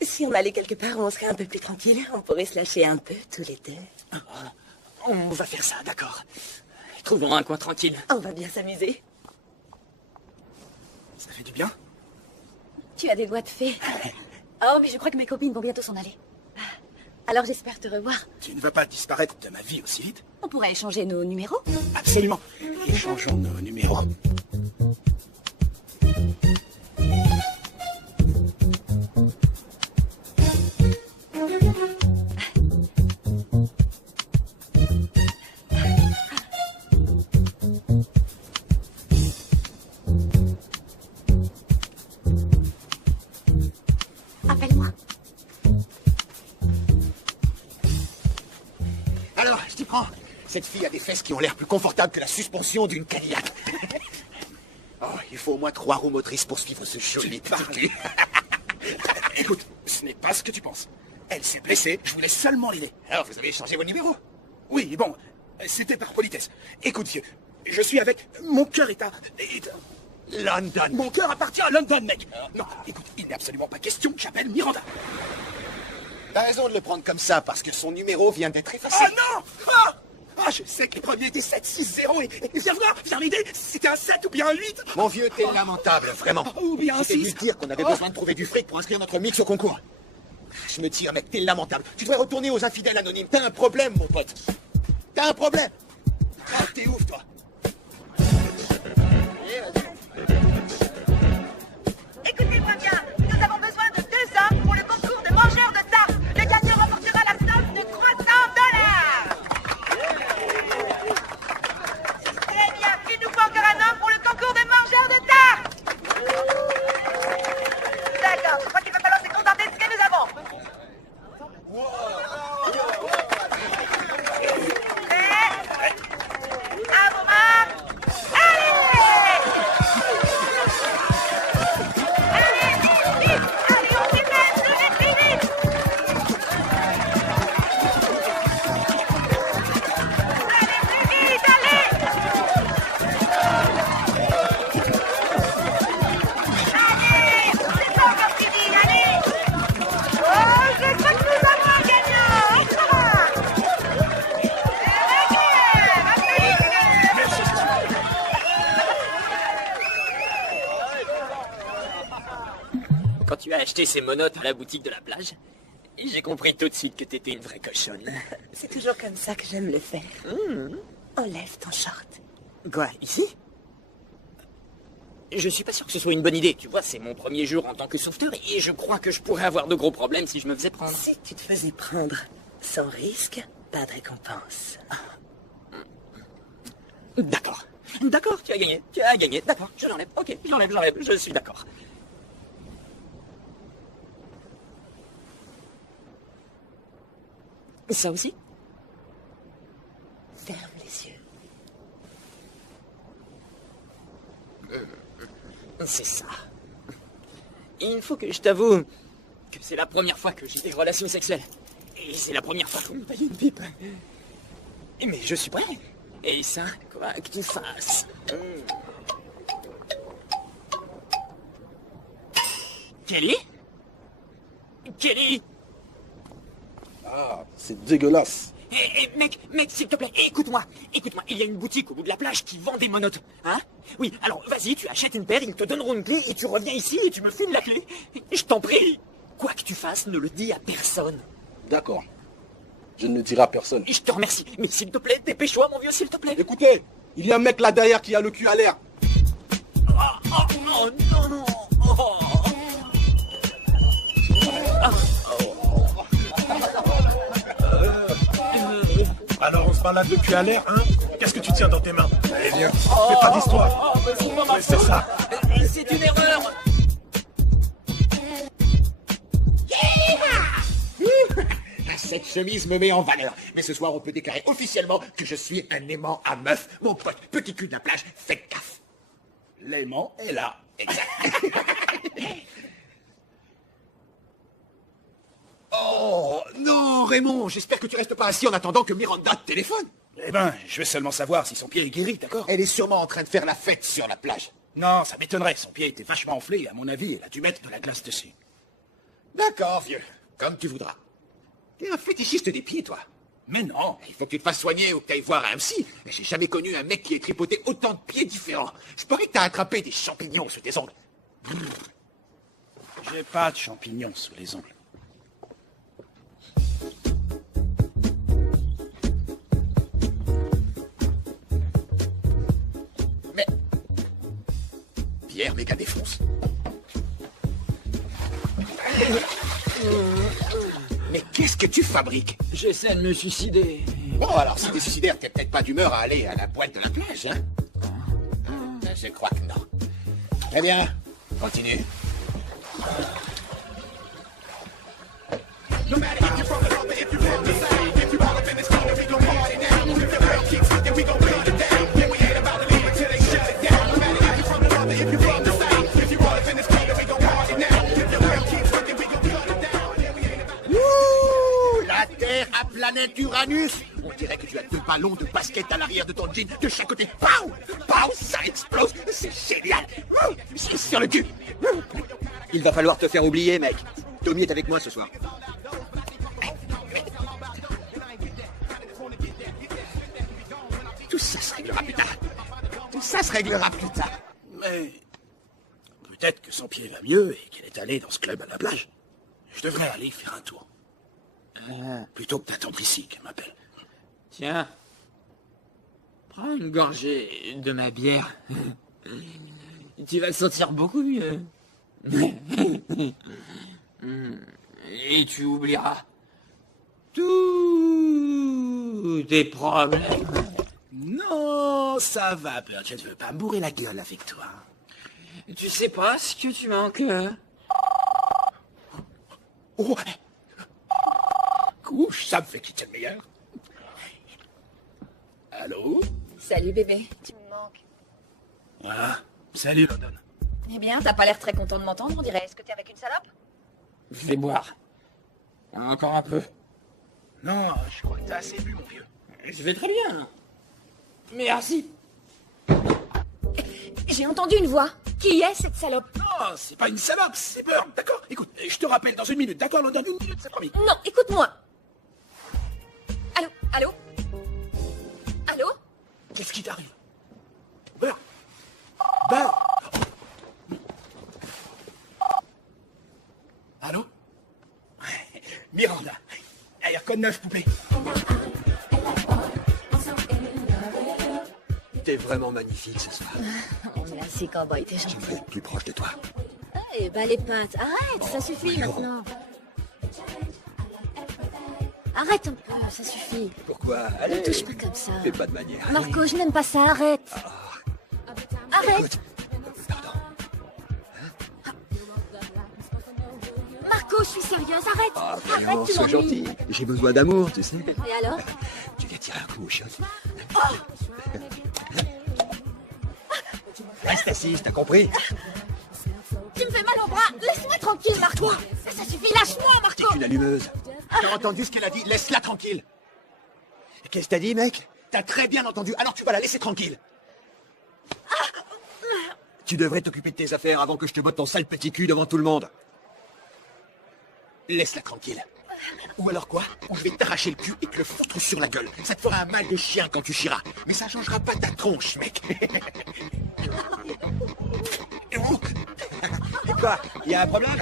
Si on allait quelque part où on serait un peu plus tranquille, on pourrait se lâcher un peu, tous les deux. On va faire ça, d'accord. Trouvons un coin tranquille. On va bien s'amuser. Ça fait du bien? Tu as des doigts de fée. Oh, mais je crois que mes copines vont bientôt s'en aller. Alors j'espère te revoir. Tu ne vas pas disparaître de ma vie aussi vite? On pourrait échanger nos numéros. Absolument. Échangeons nos numéros. Appelle-moi. Alors, je t'y prends. Cette fille a des fesses qui ont l'air plus confortables que la suspension d'une Cadillac. Oh, il faut au moins 3 roues motrices pour suivre ce joli petit cul. Écoute, ce n'est pas ce que tu penses. Elle s'est blessée, je voulais seulement l'aider. Alors, vous avez échangé vos numéros? Oui, bon, c'était par politesse. Écoute, vieux, je suis avec... Mon cœur est à... London. Mon cœur appartient à London, mec. Non, écoute, il n'est absolument pas question que j'appelle Miranda. T'as raison de le prendre comme ça, parce que son numéro vient d'être effacé. Oh non! Ah, je sais que les premiers étaient 7, 6, 0 et viens voir, viens m'aider. C'était un 7 ou bien un 8. Mon vieux, t'es lamentable, vraiment. Ou bien un J'étais dû 6. te dire qu'on avait besoin de trouver du fric pour inscrire notre mix au concours. Je me tire, mec, t'es lamentable. Tu devrais retourner aux infidèles anonymes. T'as un problème, mon pote. T'as un problème. Ah, t'es ouf, toi. Écoutez-moi bien, nous avons besoin de 2 hommes pour le concours de mangeurs de tarte. Le gagnant remportera la somme de $300. Très bien, il nous faut encore un homme pour le concours de mangeurs de tarte. D'accord, je crois qu'il va falloir se contenter de ce que nous avons. Prêt? À vos marques. Allez! Allez, on s'y met, plus vite, plus vite! Allez, plus vite, allez! Allez, c'est pas encore fini, allez! Oh, je crois que nous avons un gagnant! Quand tu as acheté ces monotes à la boutique de la plage, j'ai compris tout de suite que t'étais une vraie cochonne. C'est toujours comme ça que j'aime le faire. Enlève ton short. Quoi, ici? Je suis pas sûr que ce soit une bonne idée. Tu vois, c'est mon premier jour en tant que sauveteur et je crois que je pourrais avoir de gros problèmes si je me faisais prendre. Si tu te faisais prendre sans risque, pas de récompense. D'accord. D'accord, tu as gagné. Tu as gagné. D'accord, je l'enlève. Ok, j'enlève. Je suis d'accord. Ça aussi? Ferme les yeux. C'est ça. Il faut que je t'avoue que c'est la première fois que j'ai des relations sexuelles. Et c'est la première fois qu'on me paye une pipe. Mais je suis prêt. Et ça, quoi que tu fasses. Kelly? Kelly? Ah, c'est dégueulasse. Mec, s'il te plaît, écoute-moi, il y a une boutique au bout de la plage qui vend des monotes, hein? Oui, alors vas-y, tu achètes une paire, ils te donneront une clé et tu reviens ici et tu me files la clé. Je t'en prie. Quoi que tu fasses, ne le dis à personne. D'accord. Je ne le dirai à personne. Je te remercie, mais s'il te plaît, dépêche-toi, mon vieux, s'il te plaît. Écoutez, il y a un mec là derrière qui a le cul à l'air. Oh non. Alors on se balade le cul à l'air, hein? Qu'est-ce que tu tiens dans tes mains? Eh bien, fais pas d'histoire. C'est ça. C'est une erreur. Cette chemise me met en valeur. Mais ce soir, on peut déclarer officiellement que je suis un aimant à meuf. Mon pote, petit cul de la plage, faites gaffe. L'aimant est là. Exact. Oh, non, Raymond, j'espère que tu restes pas assis en attendant que Miranda te téléphone. Eh ben, je veux seulement savoir si son pied est guéri, d'accord? Elle est sûrement en train de faire la fête sur la plage. Non, ça m'étonnerait. Son pied était vachement enflé et à mon avis, elle a dû mettre de la glace dessus. D'accord, vieux. Comme tu voudras. T'es un fétichiste des pieds, toi. Mais non. Il faut que tu te fasses soigner ou que t'ailles voir un psy. Mais j'ai jamais connu un mec qui ait tripoté autant de pieds différents. Je parie que t'as attrapé des champignons sous tes ongles. J'ai pas de champignons sous les ongles. Mais... Pierre méga défonce. Mais qu'est-ce que tu fabriques? J'essaie de me suicider. Bon, alors si t'es suicidaire, t'es peut-être pas d'humeur à aller à la boîte de la plage, hein? Je crois que non. Très bien, continue. La Terre à planète Uranus. On dirait que tu as deux ballons de basket à l'arrière de ton jean de chaque côté. Pow! Pow! Ça explose. C'est génial. C'est sur le cul. Il va falloir te faire oublier, mec. Tommy est avec moi ce soir. Tout ça se réglera plus tard. Tout ça se réglera plus tard. Mais peut-être que son pied va mieux et qu'elle est allée dans ce club à la plage. Je devrais aller faire un tour. Plutôt que d'attendre ici qu'elle m'appelle. Tiens, prends une gorgée de ma bière. Tu vas te sentir beaucoup mieux. Et tu oublieras tous tes problèmes. Non, ça va, Bert. Je ne veux pas me bourrer la gueule avec toi. Tu sais pas ce que tu manques. Oh, couche, ça me fait quitter le meilleur. Allô? Salut bébé. Tu me manques. Ah, salut, London. Eh bien, t'as pas l'air très content de m'entendre, on dirait. Est-ce que t'es avec une salope? Je vais boire. Encore un peu. Non, je crois que t'as assez bu, mon vieux. Je vais très bien. Merci. J'ai entendu une voix. Qui est cette salope? Non, c'est pas une salope, c'est Burn, d'accord? Écoute, je te rappelle dans une minute, d'accord, London? Une minute, c'est promis. Non, écoute-moi. Allô? Allô? Allô? Qu'est-ce qui t'arrive? Burn! Burn! Allô? Miranda. Allez, code 9, poupée. T'es vraiment magnifique ce soir. Merci, cowboy, t'es Je gentil. veux être plus proche de toi. Eh ben, les pattes. Arrête, ça suffit maintenant. Arrête un peu, ça suffit. Pourquoi? Ne Allez, touche pas comme ça. fais pas de manière. Marco, je n'aime pas ça, arrête. Arrête. Écoute, pardon. Marco, je suis sérieuse, arrête. Ah, Arrête, voyons, tu sois m'ennuies. gentil. J'ai besoin d'amour, tu sais. Et alors? Tu viens tirer un coup au shot. Reste assise, t'as compris? Tu me fais mal au bras. Laisse-moi tranquille, Marco. Ça suffit, lâche-moi, Marco. T'es une allumeuse. T'as entendu ce qu'elle a dit? Laisse-la tranquille. Qu'est-ce que t'as dit, mec? T'as très bien entendu, alors tu vas la laisser tranquille. Tu devrais t'occuper de tes affaires avant que je te botte ton sale petit cul devant tout le monde. Laisse-la tranquille. Ou alors quoi? Je vais t'arracher le cul et te le foutre sur la gueule. Ça te fera un mal de chien quand tu chieras. Mais ça changera pas ta tronche, mec. Quoi? Y a un problème?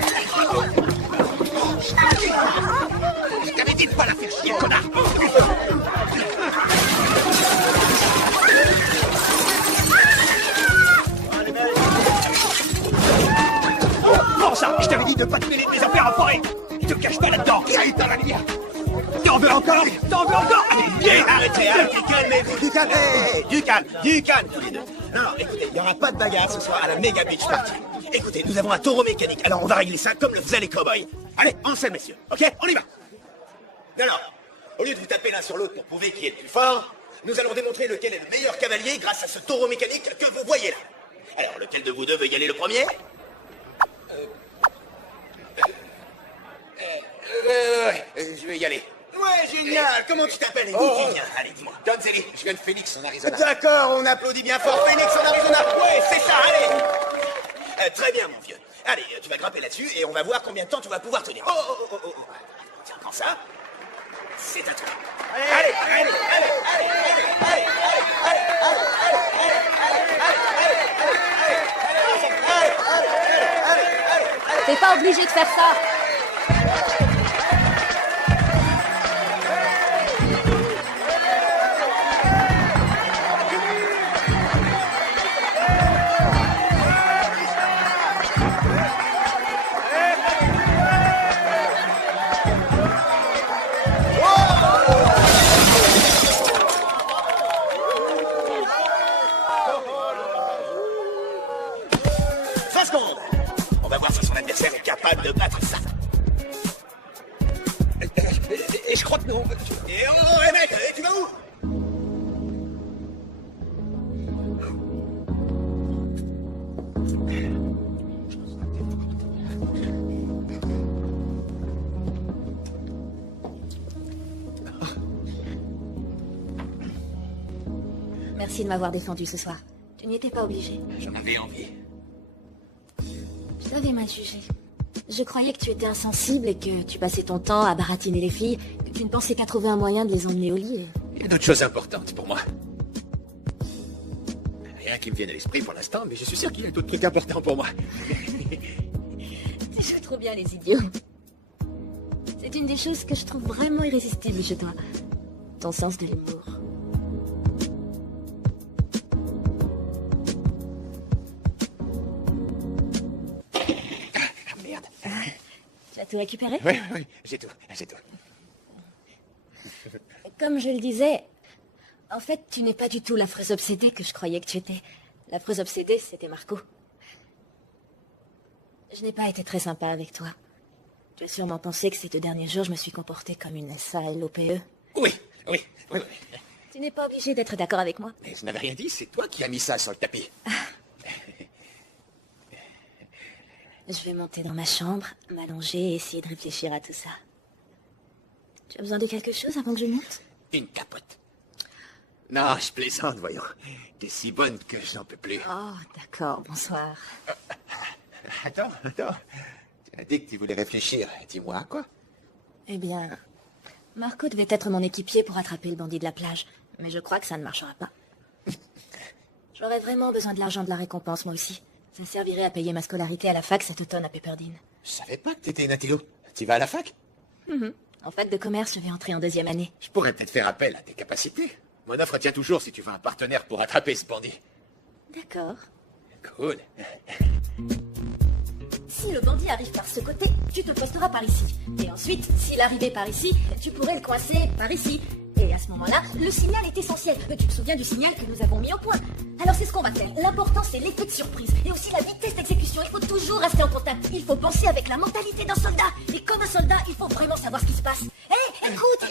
Je t'avais dit de pas la faire chier, connard! Prends ça! Je t'avais dit de pas te mêler de mes affaires en forêt! Ne te cache pas là-dedans! Allez, dans la lumière! T'en veux encore? T'en veux encore? Allez, viens! Arrêtez, calmez-vous! Du calme! Du calme, tous les deux! Non, écoutez, il n'y aura pas de bagarre ce soir à la Mega Beach Party. Écoutez, nous avons un taureau mécanique, alors on va régler ça comme le faisaient les cow-boys. Allez, en scène, messieurs, ok? On y va! Alors, au lieu de vous taper l'un sur l'autre pour prouver qui est le plus fort, nous allons démontrer lequel est le meilleur cavalier grâce à ce taureau mécanique que vous voyez là. Alors, lequel de vous deux veut y aller le premier? Je vais y aller. Ouais, génial! Comment tu t'appelles, Eddie? Dis bien, allez, dis-moi. Don Zelly, je viens de Phoenix, en Arizona. D'accord, on applaudit bien fort. Phoenix, en Arizona. Ouais, c'est ça, allez! Très bien, mon vieux. Allez, tu vas grimper là-dessus et on va voir combien de temps tu vas pouvoir tenir. Oh. Tiens, prends ça. C'est à toi. Allez! T'es pas obligé de faire ça. Capable de battre ça. Et je crois que non. Et oh, mec, tu vas où? Merci de m'avoir défendu ce soir. Tu n'y étais pas obligé. J'en avais envie. Je t'avais mal jugé. Je croyais que tu étais insensible et que tu passais ton temps à baratiner les filles, que tu ne pensais qu'à trouver un moyen de les emmener au lit. Il y a d'autres choses importantes pour moi. Rien qui me vienne à l'esprit pour l'instant, mais je suis sûr qu'il y a d'autres trucs importants pour moi. Tu joues trop bien les idiots. C'est une des choses que je trouve vraiment irrésistible chez toi. Ton sens de l'humour. Tu as tout récupéré? Oui, j'ai tout. Comme je le disais, en fait, tu n'es pas du tout l'affreuse obsédée que je croyais que tu étais. L'affreuse obsédée, c'était Marco. Je n'ai pas été très sympa avec toi. Tu as sûrement pensé que ces 2 derniers jours, je me suis comportée comme une SALOPE. Oui. Tu n'es pas obligé d'être d'accord avec moi. Mais je n'avais rien dit, c'est toi qui as mis ça sur le tapis. Je vais monter dans ma chambre, m'allonger et essayer de réfléchir à tout ça. Tu as besoin de quelque chose avant que je monte? Une capote. Non, je plaisante, voyons. T'es si bonne que je n'en peux plus. Oh, d'accord, bonsoir. Attends. Tu as dit que tu voulais réfléchir. Dis-moi à quoi? Eh bien, Marco devait être mon équipier pour attraper le bandit de la plage. Mais je crois que ça ne marchera pas. J'aurais vraiment besoin de l'argent de la récompense, moi aussi. Ça servirait à payer ma scolarité à la fac cet automne à Pepperdine. Je savais pas que t'étais une intello. Tu vas à la fac? En fac de commerce, je vais entrer en 2e année. Je pourrais peut-être faire appel à tes capacités. Mon offre tient toujours si tu veux un partenaire pour attraper ce bandit. D'accord. Cool. Si le bandit arrive par ce côté, tu te posteras par ici. Et ensuite, s'il arrivait par ici, tu pourrais le coincer par ici. Et à ce moment-là, le signal est essentiel. Tu te souviens du signal que nous avons mis au point? Alors c'est ce qu'on va faire. L'important, c'est l'effet de surprise. Et aussi la vitesse d'exécution. Il faut toujours rester en contact. Il faut penser avec la mentalité d'un soldat. Et comme un soldat, il faut vraiment savoir ce qui se passe. Hé, écoute!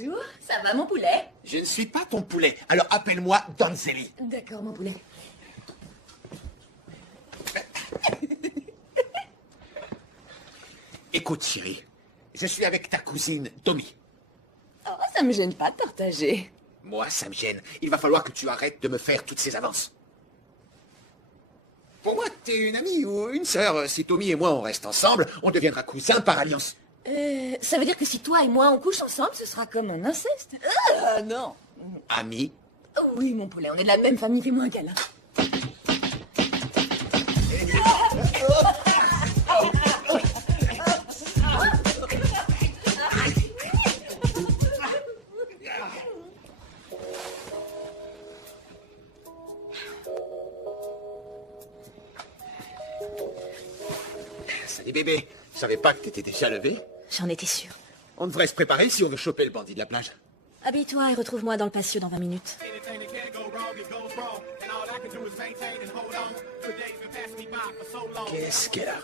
Bonjour, ça va mon poulet? Je ne suis pas ton poulet, alors appelle-moi Donzelli. D'accord mon poulet. Écoute, chérie, je suis avec ta cousine Tommy. Oh, ça me gêne pas de partager. Moi, ça me gêne. Il va falloir que tu arrêtes de me faire toutes ces avances. Pour moi, t'es une amie ou une sœur. Si Tommy et moi, on reste ensemble, on deviendra cousins par alliance. Ça veut dire que si toi et moi on couche ensemble, ce sera comme un inceste? Non. Amis? Oui, mon poulet, on est de la même famille, fais-moi un câlin. Salut bébé, je savais pas que t'étais déjà levé. J'en étais sûre. On devrait se préparer si on veut choper le bandit de la plage. Habille-toi et retrouve-moi dans le patio dans 20 minutes. Qu'est-ce qu'elle a?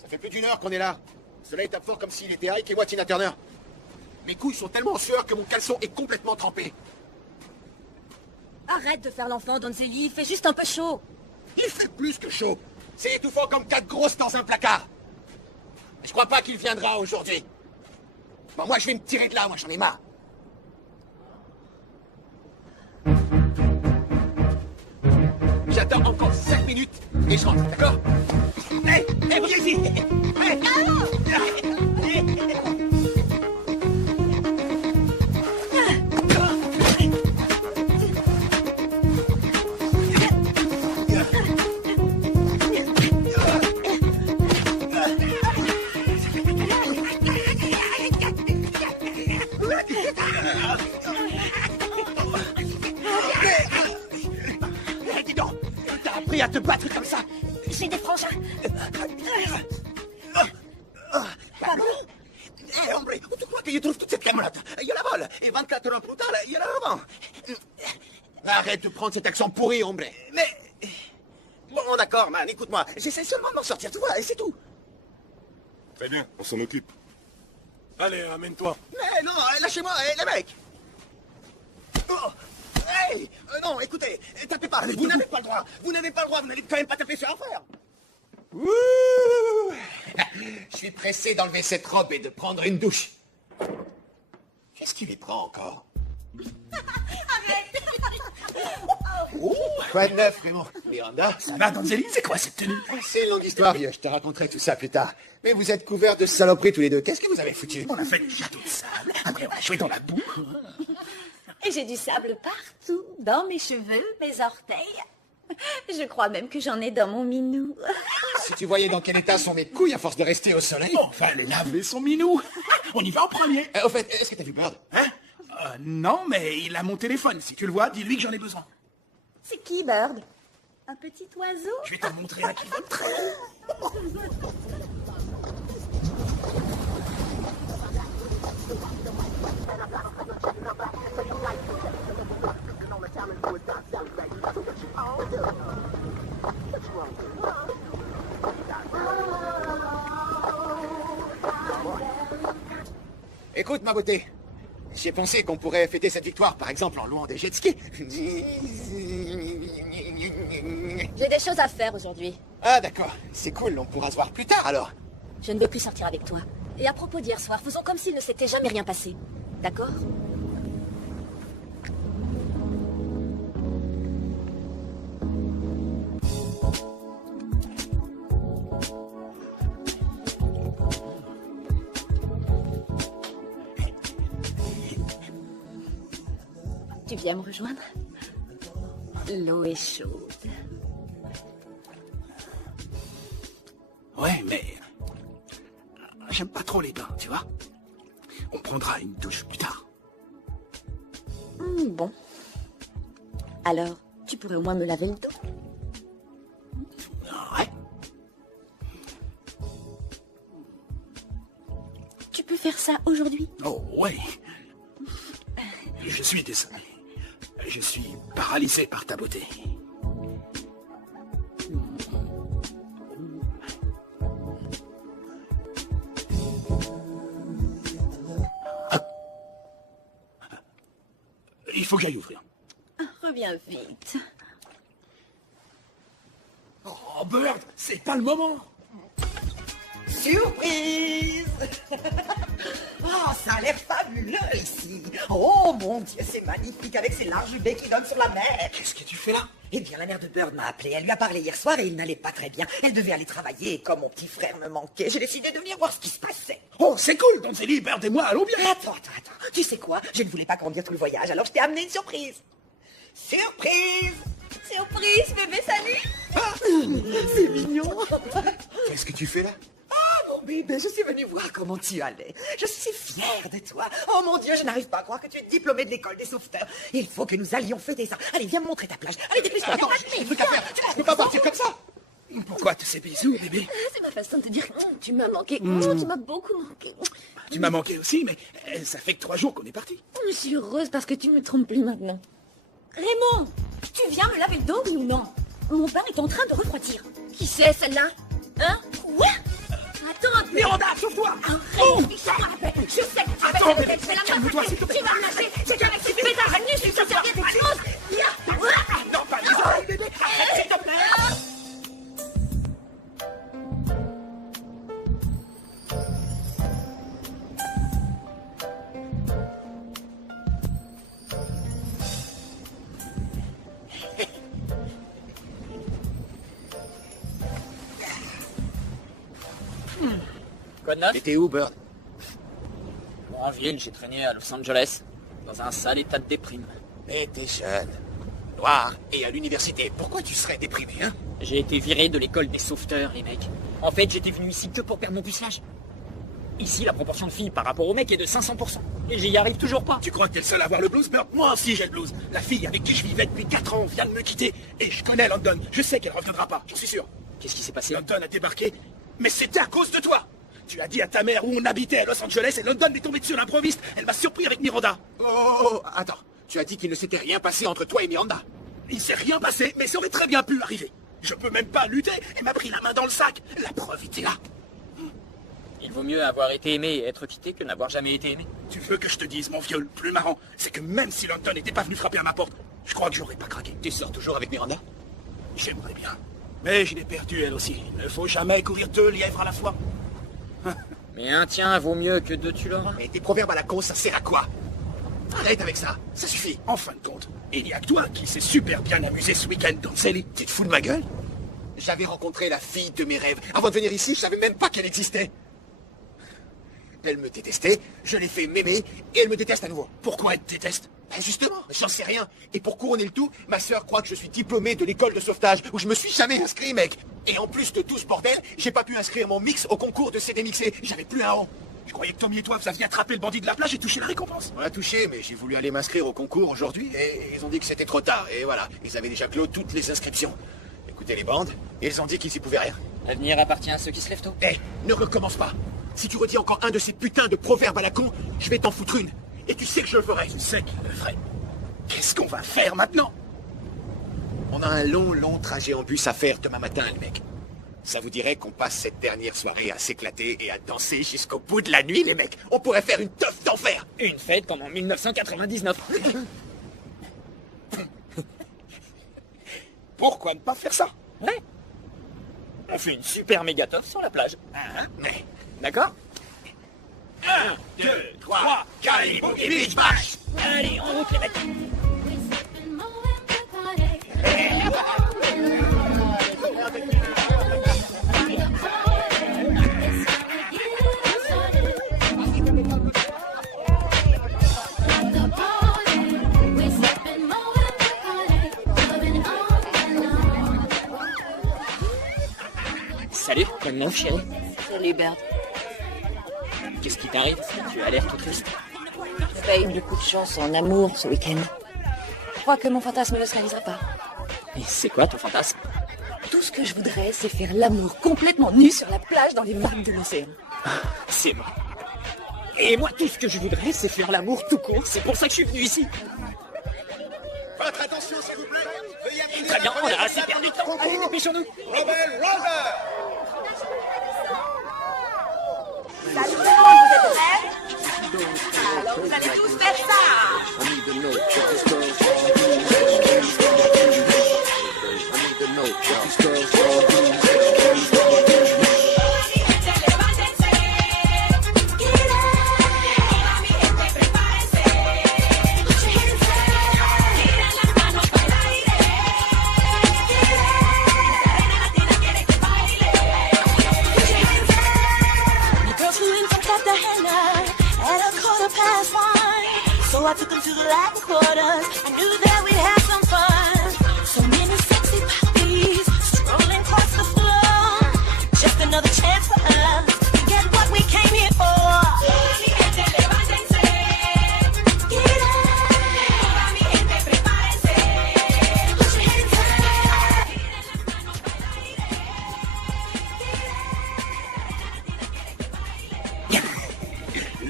Ça fait plus d'une heure qu'on est là. Le soleil tape fort comme s'il était Ike et moi Tina Turner. Mes couilles sont tellement en sueur que mon caleçon est complètement trempé. Arrête de faire l'enfant, Donzelli, il fait juste un peu chaud. Il fait plus que chaud. C'est étouffant comme 4 grosses dans un placard. Je crois pas qu'il viendra aujourd'hui. Bon, moi, je vais me tirer de là, moi, j'en ai marre. J'attends encore 5 minutes et je rentre, d'accord? Hé, viens-y! Dis donc, t'as appris à te battre comme ça? J'ai des frangins. Pardon? Eh, hombre, où tu crois que je trouve toute cette camelote? Je la vole, et 24 heures plus tard, je la revends. Arrête de prendre cet accent pourri, hombre. Mais... Bon, d'accord, man, écoute-moi. J'essaie seulement de m'en sortir, tu vois, et c'est tout. Très bien, on s'en occupe. Allez, amène-toi. Mais non, lâchez-moi, les mecs. Oh, hey, non, écoutez, tapez pas. Vous n'avez pas le droit. Vous n'avez pas le droit, vous n'allez quand même pas taper sur un frère. Ouh. Je suis pressé d'enlever cette robe et de prendre une douche. Qu'est-ce qui les prend encore? Oh, quoi de neuf, Raymond? Miranda? Ça va, Donzelli? C'est quoi cette tenue? C'est une longue histoire, vieux. Je te raconterai tout ça plus tard. Mais vous êtes couverts de saloperies tous les deux. Qu'est-ce que vous avez foutu? On a fait des châteaux de sable. Après, on a joué dans la boue. Et j'ai du sable partout, dans mes cheveux, mes orteils. Je crois même que j'en ai dans mon minou. Si tu voyais dans quel état sont mes couilles à force de rester au soleil. Bon, enfin, le laver son minou. On y va en premier. Au fait, est-ce que t'as vu Bird? Hein? Non, mais il a mon téléphone. Si tu le vois, dis-lui que j'en ai besoin. C'est qui, Bird? Un petit oiseau? Je vais t'en montrer un qui vole très haut. Écoute, ma beauté. J'ai pensé qu'on pourrait fêter cette victoire, par exemple, en louant des jet skis. J'ai des choses à faire aujourd'hui. Ah, d'accord. C'est cool, on pourra se voir plus tard, alors. Je ne veux plus sortir avec toi. Et à propos d'hier soir, faisons comme s'il ne s'était jamais rien passé. D'accord? Tu viens me rejoindre? L'eau est chaude. Ouais, mais... J'aime pas trop les bains, tu vois. On prendra une douche plus tard. Bon. Alors, tu pourrais au moins me laver le dos? Ouais. Tu peux faire ça aujourd'hui? Oh, ouais. Je suis désolé. Je suis paralysé par ta beauté. faut que j'aille ouvrir. Reviens vite. Oh, Bird, c'est pas le moment. Surprise! Oh, ça a l'air fabuleux ici. Oh mon Dieu, c'est magnifique avec ces larges baies qui donnent sur la mer. Qu'est-ce que tu fais là? Eh bien, la mère de Bird m'a appelé. Elle lui a parlé hier soir et il n'allait pas très bien. Elle devait aller travailler et comme mon petit frère me manquait, j'ai décidé de venir voir ce qui se passait. Oh, c'est cool, Donzelli, Bird et moi, allons bien. Attends. Tu sais quoi? Je ne voulais pas conduire tout le voyage, alors je t'ai amené une surprise. Surprise! Surprise, bébé, salut. C'est mignon. Qu'est-ce que tu fais là? Oh mon bébé, je suis venue voir comment tu allais. Je suis fière de toi. Oh mon Dieu, je n'arrive pas à croire que tu es diplômée de l'école des sauveteurs. Il faut que nous allions fêter ça. Allez, viens me montrer ta plage. Allez, dépêche-toi. Attends, j'ai des trucs à faire. Je peux pas partir comme ça. Pourquoi tous ces bisous, bébé? C'est ma façon de te dire tu m'as manqué. Tu m'as beaucoup manqué. Tu m'as manqué aussi, mais ça fait que 3 jours qu'on est partis. Je suis heureuse parce que tu me trompes plus maintenant. Raymond, tu viens me laver le dos ou non? Mon bain est en train de refroidir. Qui c'est celle-là? Hein? Quoi? Attends, Miranda, sauve-toi! Oh, je sais que tu vas Attends, te bébé, fais la calme-toi, s'il te plaît. Tu vas me lâcher. C'est qu'avec ces pétards à nu, je suis servir quelque chose. Non, pas les oreilles, bébé. Arrête, s'il te plaît. Quoi de neuf? T'étais où, Bird? En ville, j'ai traîné à Los Angeles, dans un sale état de déprime. Mais t'es jeune, noir et à l'université. Pourquoi tu serais déprimé, hein? J'ai été viré de l'école des sauveteurs, les mecs. En fait, j'étais venu ici que pour perdre mon pucelage. Ici, la proportion de filles par rapport aux mecs est de 500%. Et j'y arrive toujours pas. Tu crois que t'es le seul à avoir le blues, Bird? Moi aussi j'ai le blues. La fille avec qui je vivais depuis 4 ans vient de me quitter. Et je connais London. Je sais qu'elle reviendra pas, j'en suis sûr. Qu'est-ce qui s'est passé? London a débarqué, mais c'était à cause de toi. Tu as dit à ta mère où on habitait à Los Angeles et London est tombée dessus à l'improviste. Elle m'a surpris avec Miranda. Oh, attends. Tu as dit qu'il ne s'était rien passé entre toi et Miranda. Il s'est rien passé, mais ça aurait très bien pu arriver. Je peux même pas lutter. Elle m'a pris la main dans le sac. La preuve était là. Il vaut mieux avoir été aimé et être quitté que n'avoir jamais été aimé. Tu veux que je te dise, mon vieux, le plus marrant, c'est que même si London n'était pas venu frapper à ma porte, je crois que j'aurais pas craqué. Tu sors toujours avec Miranda? J'aimerais bien. Mais je l'ai perdue, elle aussi. Il ne faut jamais courir 2 lièvres à la fois. Mais un tien vaut mieux que 2 tu l'auras. Et tes proverbes à la con, ça sert à quoi? Arrête avec ça, ça suffit. En fin de compte, il n'y a que toi qui s'est super bien amusé ce week-end dans Célie. Tu te fous de ma gueule? J'avais rencontré la fille de mes rêves. Avant de venir ici, je savais même pas qu'elle existait. Elle me détestait, je l'ai fait m'aimer, et elle me déteste à nouveau. Pourquoi elle te déteste? Ben justement, j'en sais rien. Et pour couronner le tout, ma sœur croit que je suis diplômé de l'école de sauvetage, où je me suis jamais inscrit, mec. Et en plus de tout ce bordel, j'ai pas pu inscrire mon mix au concours de CD mixé. J'avais plus un rond. Je croyais que Tommy et toi, vous aviez attrapé le bandit de la plage et touché la récompense. On l'a touché, mais j'ai voulu aller m'inscrire au concours aujourd'hui, et ils ont dit que c'était trop tard. Et voilà, ils avaient déjà clos toutes les inscriptions. Écoutez les bandes, et ils ont dit qu'ils y pouvaient rien. L'avenir appartient à ceux qui se lèvent tôt. Eh, ne recommence pas. Si tu redis encore un de ces putains de proverbes à la con, je vais t'en foutre une. Et tu sais que je le ferai. Tu sais qu'il le ferait. Qu'est-ce qu'on va faire maintenant? On a un long trajet en bus à faire demain matin, les mecs. Ça vous dirait qu'on passe cette dernière soirée à s'éclater et à danser jusqu'au bout de la nuit, les mecs? On pourrait faire une teuf d'enfer. Une fête comme en 1999. Pourquoi ne pas faire ça? Ouais. On fait une super méga teuf sur la plage. Mais... D'accord? 1, 2, 3, Cali Boogie Beach Bash! Allez, en route les mecs. Salut, quoi de neuf, chérie? Salut, Bird. Qu'est-ce qui t'arrive? Tu as l'air tout triste. J'ai pas eu beaucoup de chance en amour ce week-end. Je crois que mon fantasme ne se réalisera pas. Et c'est quoi ton fantasme? Tout ce que je voudrais, c'est faire l'amour complètement nu sur la plage dans les vagues de l'océan. C'est moi. Et moi, tout ce que je voudrais, c'est faire l'amour tout court. C'est pour ça que je suis venu ici. Votre attention, s'il vous plaît. Veuillez accueillir Très bien, on a assez perdu de temps. Allez, dépêchons-nous. Robert Roger. Salut tout le monde, vous êtes prêts? Alors vous allez tous faire ça. know what these girls all do. So I took them to the Latin quarters. I knew that we'd have some fun. So many sexy puppies strolling across the floor. Just another chance for us to get what we came here for.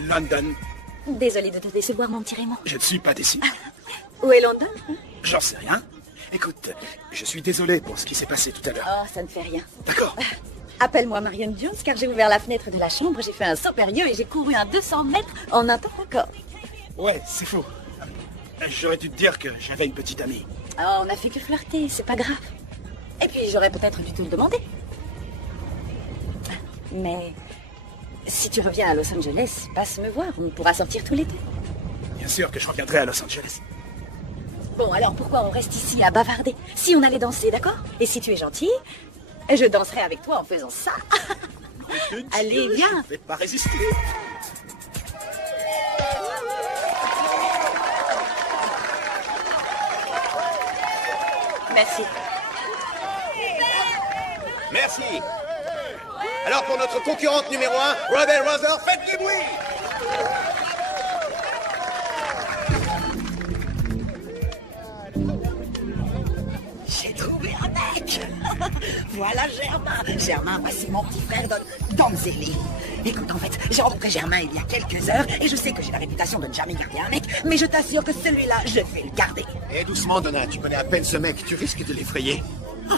London. Désolée de te décevoir, mon petit Raymond. Je ne suis pas déçu. Où est London? J'en sais rien. Écoute, je suis désolé pour ce qui s'est passé tout à l'heure. Oh, ça ne fait rien. D'accord. Appelle-moi Marion Jones, car j'ai ouvert la fenêtre de la chambre, j'ai fait un saut périlleux et j'ai couru un 200 mètres en un temps record. Ouais, c'est faux. J'aurais dû te dire que j'avais une petite amie. Oh, on n'a fait que flirter, c'est pas grave. Et puis, j'aurais peut-être dû te le demander. Mais si tu reviens à Los Angeles, passe me voir, on pourra sortir tout l'été. Bien sûr que je reviendrai à Los Angeles. Bon, alors pourquoi on reste ici à bavarder? Si on allait danser, d'accord? Et si tu es gentil, je danserai avec toi en faisant ça. Allez, viens. Je vais pas résister. Merci. Merci. Alors pour notre concurrente numéro 1, Rebel Rother, faites du bruit. J'ai trouvé un mec. Voilà Germain. Germain, voici mon petit frère Donzelli. Écoute, en fait, j'ai rencontré Germain il y a quelques heures et je sais que j'ai la réputation de ne jamais garder un mec, mais je t'assure que celui-là, je vais le garder. Eh doucement, Donna, tu connais à peine ce mec, tu risques de l'effrayer.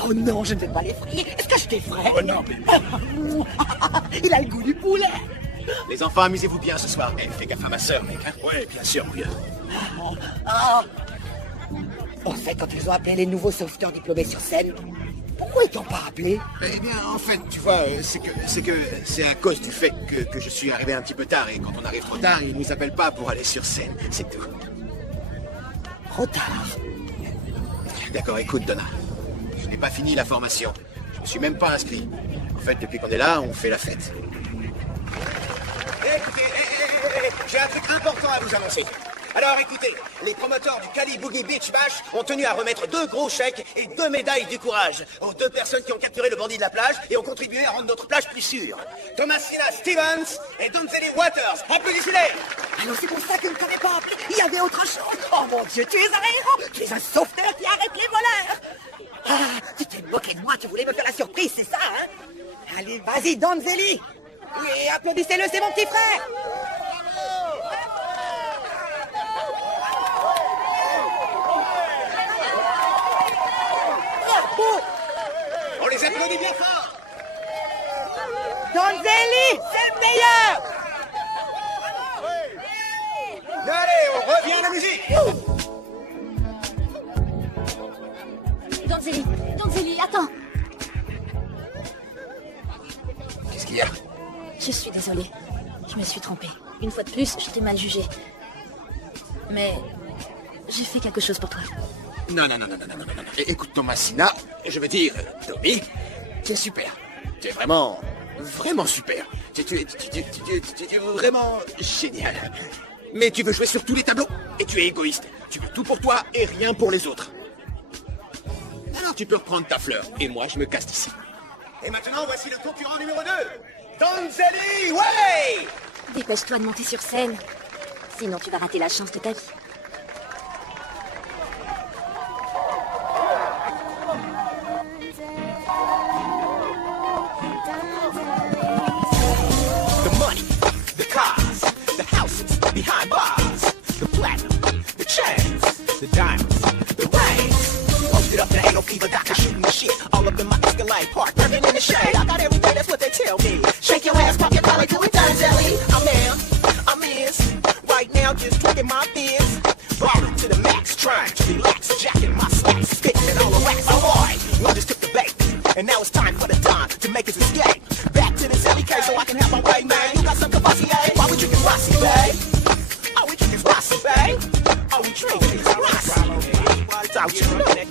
Oh non, je ne vais pas l'effrayer. Est-ce que je t'effraie? Oh non, mais... Il a le goût du poulet. Les enfants, amusez-vous bien ce soir. Eh, fais gaffe à ma sœur, mec. Hein. Ouais, bien sûr, vieux. En fait, quand ils ont appelé les nouveaux sauveteurs diplômés sur scène, pourquoi ils t'ont pas appelé? Eh bien, en fait, tu vois, c'est à cause du fait que je suis arrivé un petit peu tard et quand on arrive trop tard, ils nous appellent pas pour aller sur scène, c'est tout. Trop tard. D'accord, écoute, Donna. Je n'ai pas fini la formation. Je me suis même pas inscrit. En fait, depuis qu'on est là, on fait la fête. Écoutez, j'ai un truc important à vous annoncer. Alors écoutez, les promoteurs du Cali Boogie Beach Bash ont tenu à remettre 2 gros chèques et 2 médailles du courage aux 2 personnes qui ont capturé le bandit de la plage et ont contribué à rendre notre plage plus sûre. Thomasina Stevens et Donzelli Waters. Applaudissez-les! Alors c'est pour ça que je ne t'avais pas appelé. Il y avait autre chose. Oh mon Dieu, tu es un héros. Tu es un sauveteur qui arrête les voleurs. Ah, tu t'es moqué de moi, tu voulais me faire la surprise, c'est ça, hein? Allez, vas-y, Donzelli. Et applaudissez-le, c'est mon petit frère. On les applaudit bien fort! Donzelli, c'est le meilleur! Allez, on revient à la musique! Donzelli, attends. Qu'est-ce qu'il y a? Je suis désolée. Je me suis trompée. Une fois de plus, je t'ai mal jugé. Mais j'ai fait quelque chose pour toi. Non. Écoute, Thomasina, je veux dire, Tommy, tu es super. Tu es vraiment super. Tu es vraiment génial. Mais tu veux jouer sur tous les tableaux et tu es égoïste. Tu veux tout pour toi et rien pour les autres. Alors tu peux reprendre ta fleur et moi je me casse d'ici. Et maintenant voici le concurrent numéro 2, Donzelli, ouais! Dépêche-toi de monter sur scène. Sinon tu vas rater la chance de ta vie. The money, the cars, the houses behind bars, the platinum, the chains, the diamonds, the rings. Posted up in Halo Fever, doctor shooting the shit all up in my Escalade Park, burning in the shade. I got everything, that's what they tell me. Shake your ass, pop your collar, do it done, Jelly. I'm in. Right now, just drinking my beers. Ballin' to the max, trying to relax, jacking my slacks, spitting it all the wax. Oh boy, I just took the And now it's time for the Don to make his escape. Back to the Sally K so I can have my way, man. You got some Cavassier? Why we drinking Rossi, babe? Oh, we drinking Rossi, babe? Oh, we drinking Rossi. Don't you know that?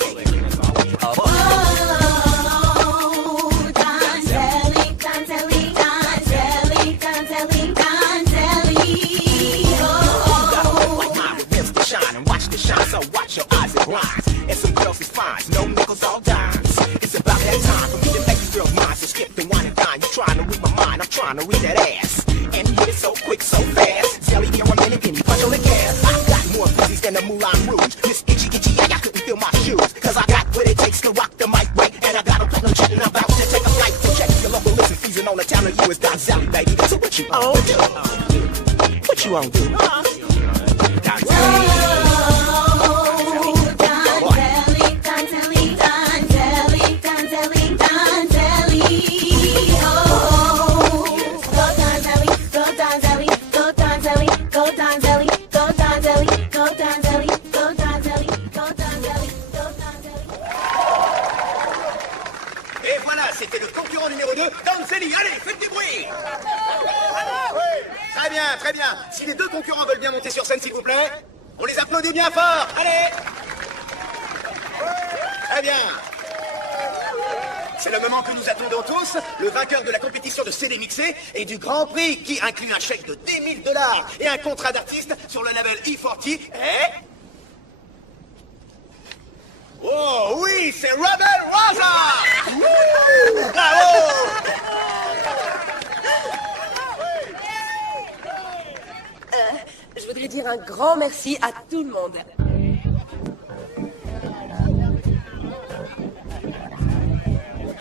So watch your eyes and blinds. And some girls is fine, no nickels, all dimes. It's about that time for me to make these girls mine. So skip the wine and dine. You trying to read my mind, I'm trying to read that ass. And you hit it so quick, so fast. Zelly, here a minute, give me punch on the gas. I got more busy than the Moulin Rouge. This itchy, I couldn't feel my shoes. Cause I got what it takes to rock the mic right. And I got a platinum jet and I'm about to take a flight. So check your local listen fees and all the town of you is Don Zelly, baby. So what you on do? What you on do? Don Zelly. Et voilà, c'était le concurrent numéro 2, Danzelli. Allez, faites du bruit. Très bien, très bien. Si les deux concurrents veulent bien monter sur scène, s'il vous plaît, on les applaudit bien fort. Allez. Très bien. C'est le moment que nous attendons tous, le vainqueur de la compétition de CD mixé et du Grand Prix qui inclut un chèque de 10 000 $ et un contrat d'artiste sur le label E40 et... Oh oui, c'est Rebel Rosa. Wouh, bravo. Je voudrais dire un grand merci à tout le monde.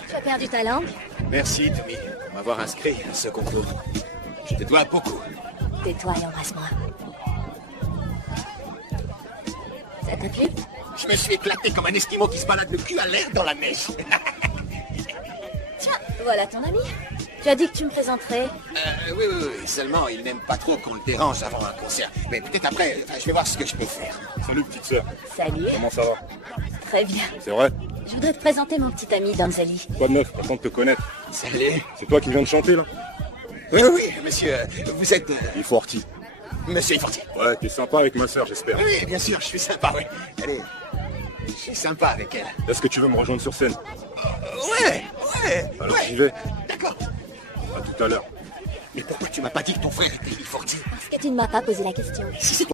Tu as perdu ta langue? Merci, Tommy, pour m'avoir inscrit à ce concours. Je te dois beaucoup. Tais-toi et embrasse-moi. Ça t'a plu? Je me suis éclaté comme un esquimau qui se balade le cul à l'air dans la neige. Tiens, voilà ton ami. Tu as dit que tu me présenterais. Oui, seulement il n'aime pas trop qu'on le dérange avant un concert. Mais peut-être après, je vais voir ce que je peux faire. Salut, petite sœur. Salut. Comment ça va? Très bien. C'est vrai? Je voudrais te présenter mon petit ami Danzelli. Quoi de neuf? Content de te connaître. Salut. C'est toi qui viens de chanter, là? Oui, monsieur, vous êtes... Il faut Orti. Monsieur Iforti. Ouais, t'es sympa avec ma sœur, j'espère. Oui, bien sûr, je suis sympa, oui. Allez, je suis sympa avec elle. Est-ce que tu veux me rejoindre sur scène? Ouais. Alors j'y vais. D'accord. À tout à l'heure. Mais pourquoi tu m'as pas dit que ton frère était Iforti? Parce que tu ne m'as pas posé la question. Si c'est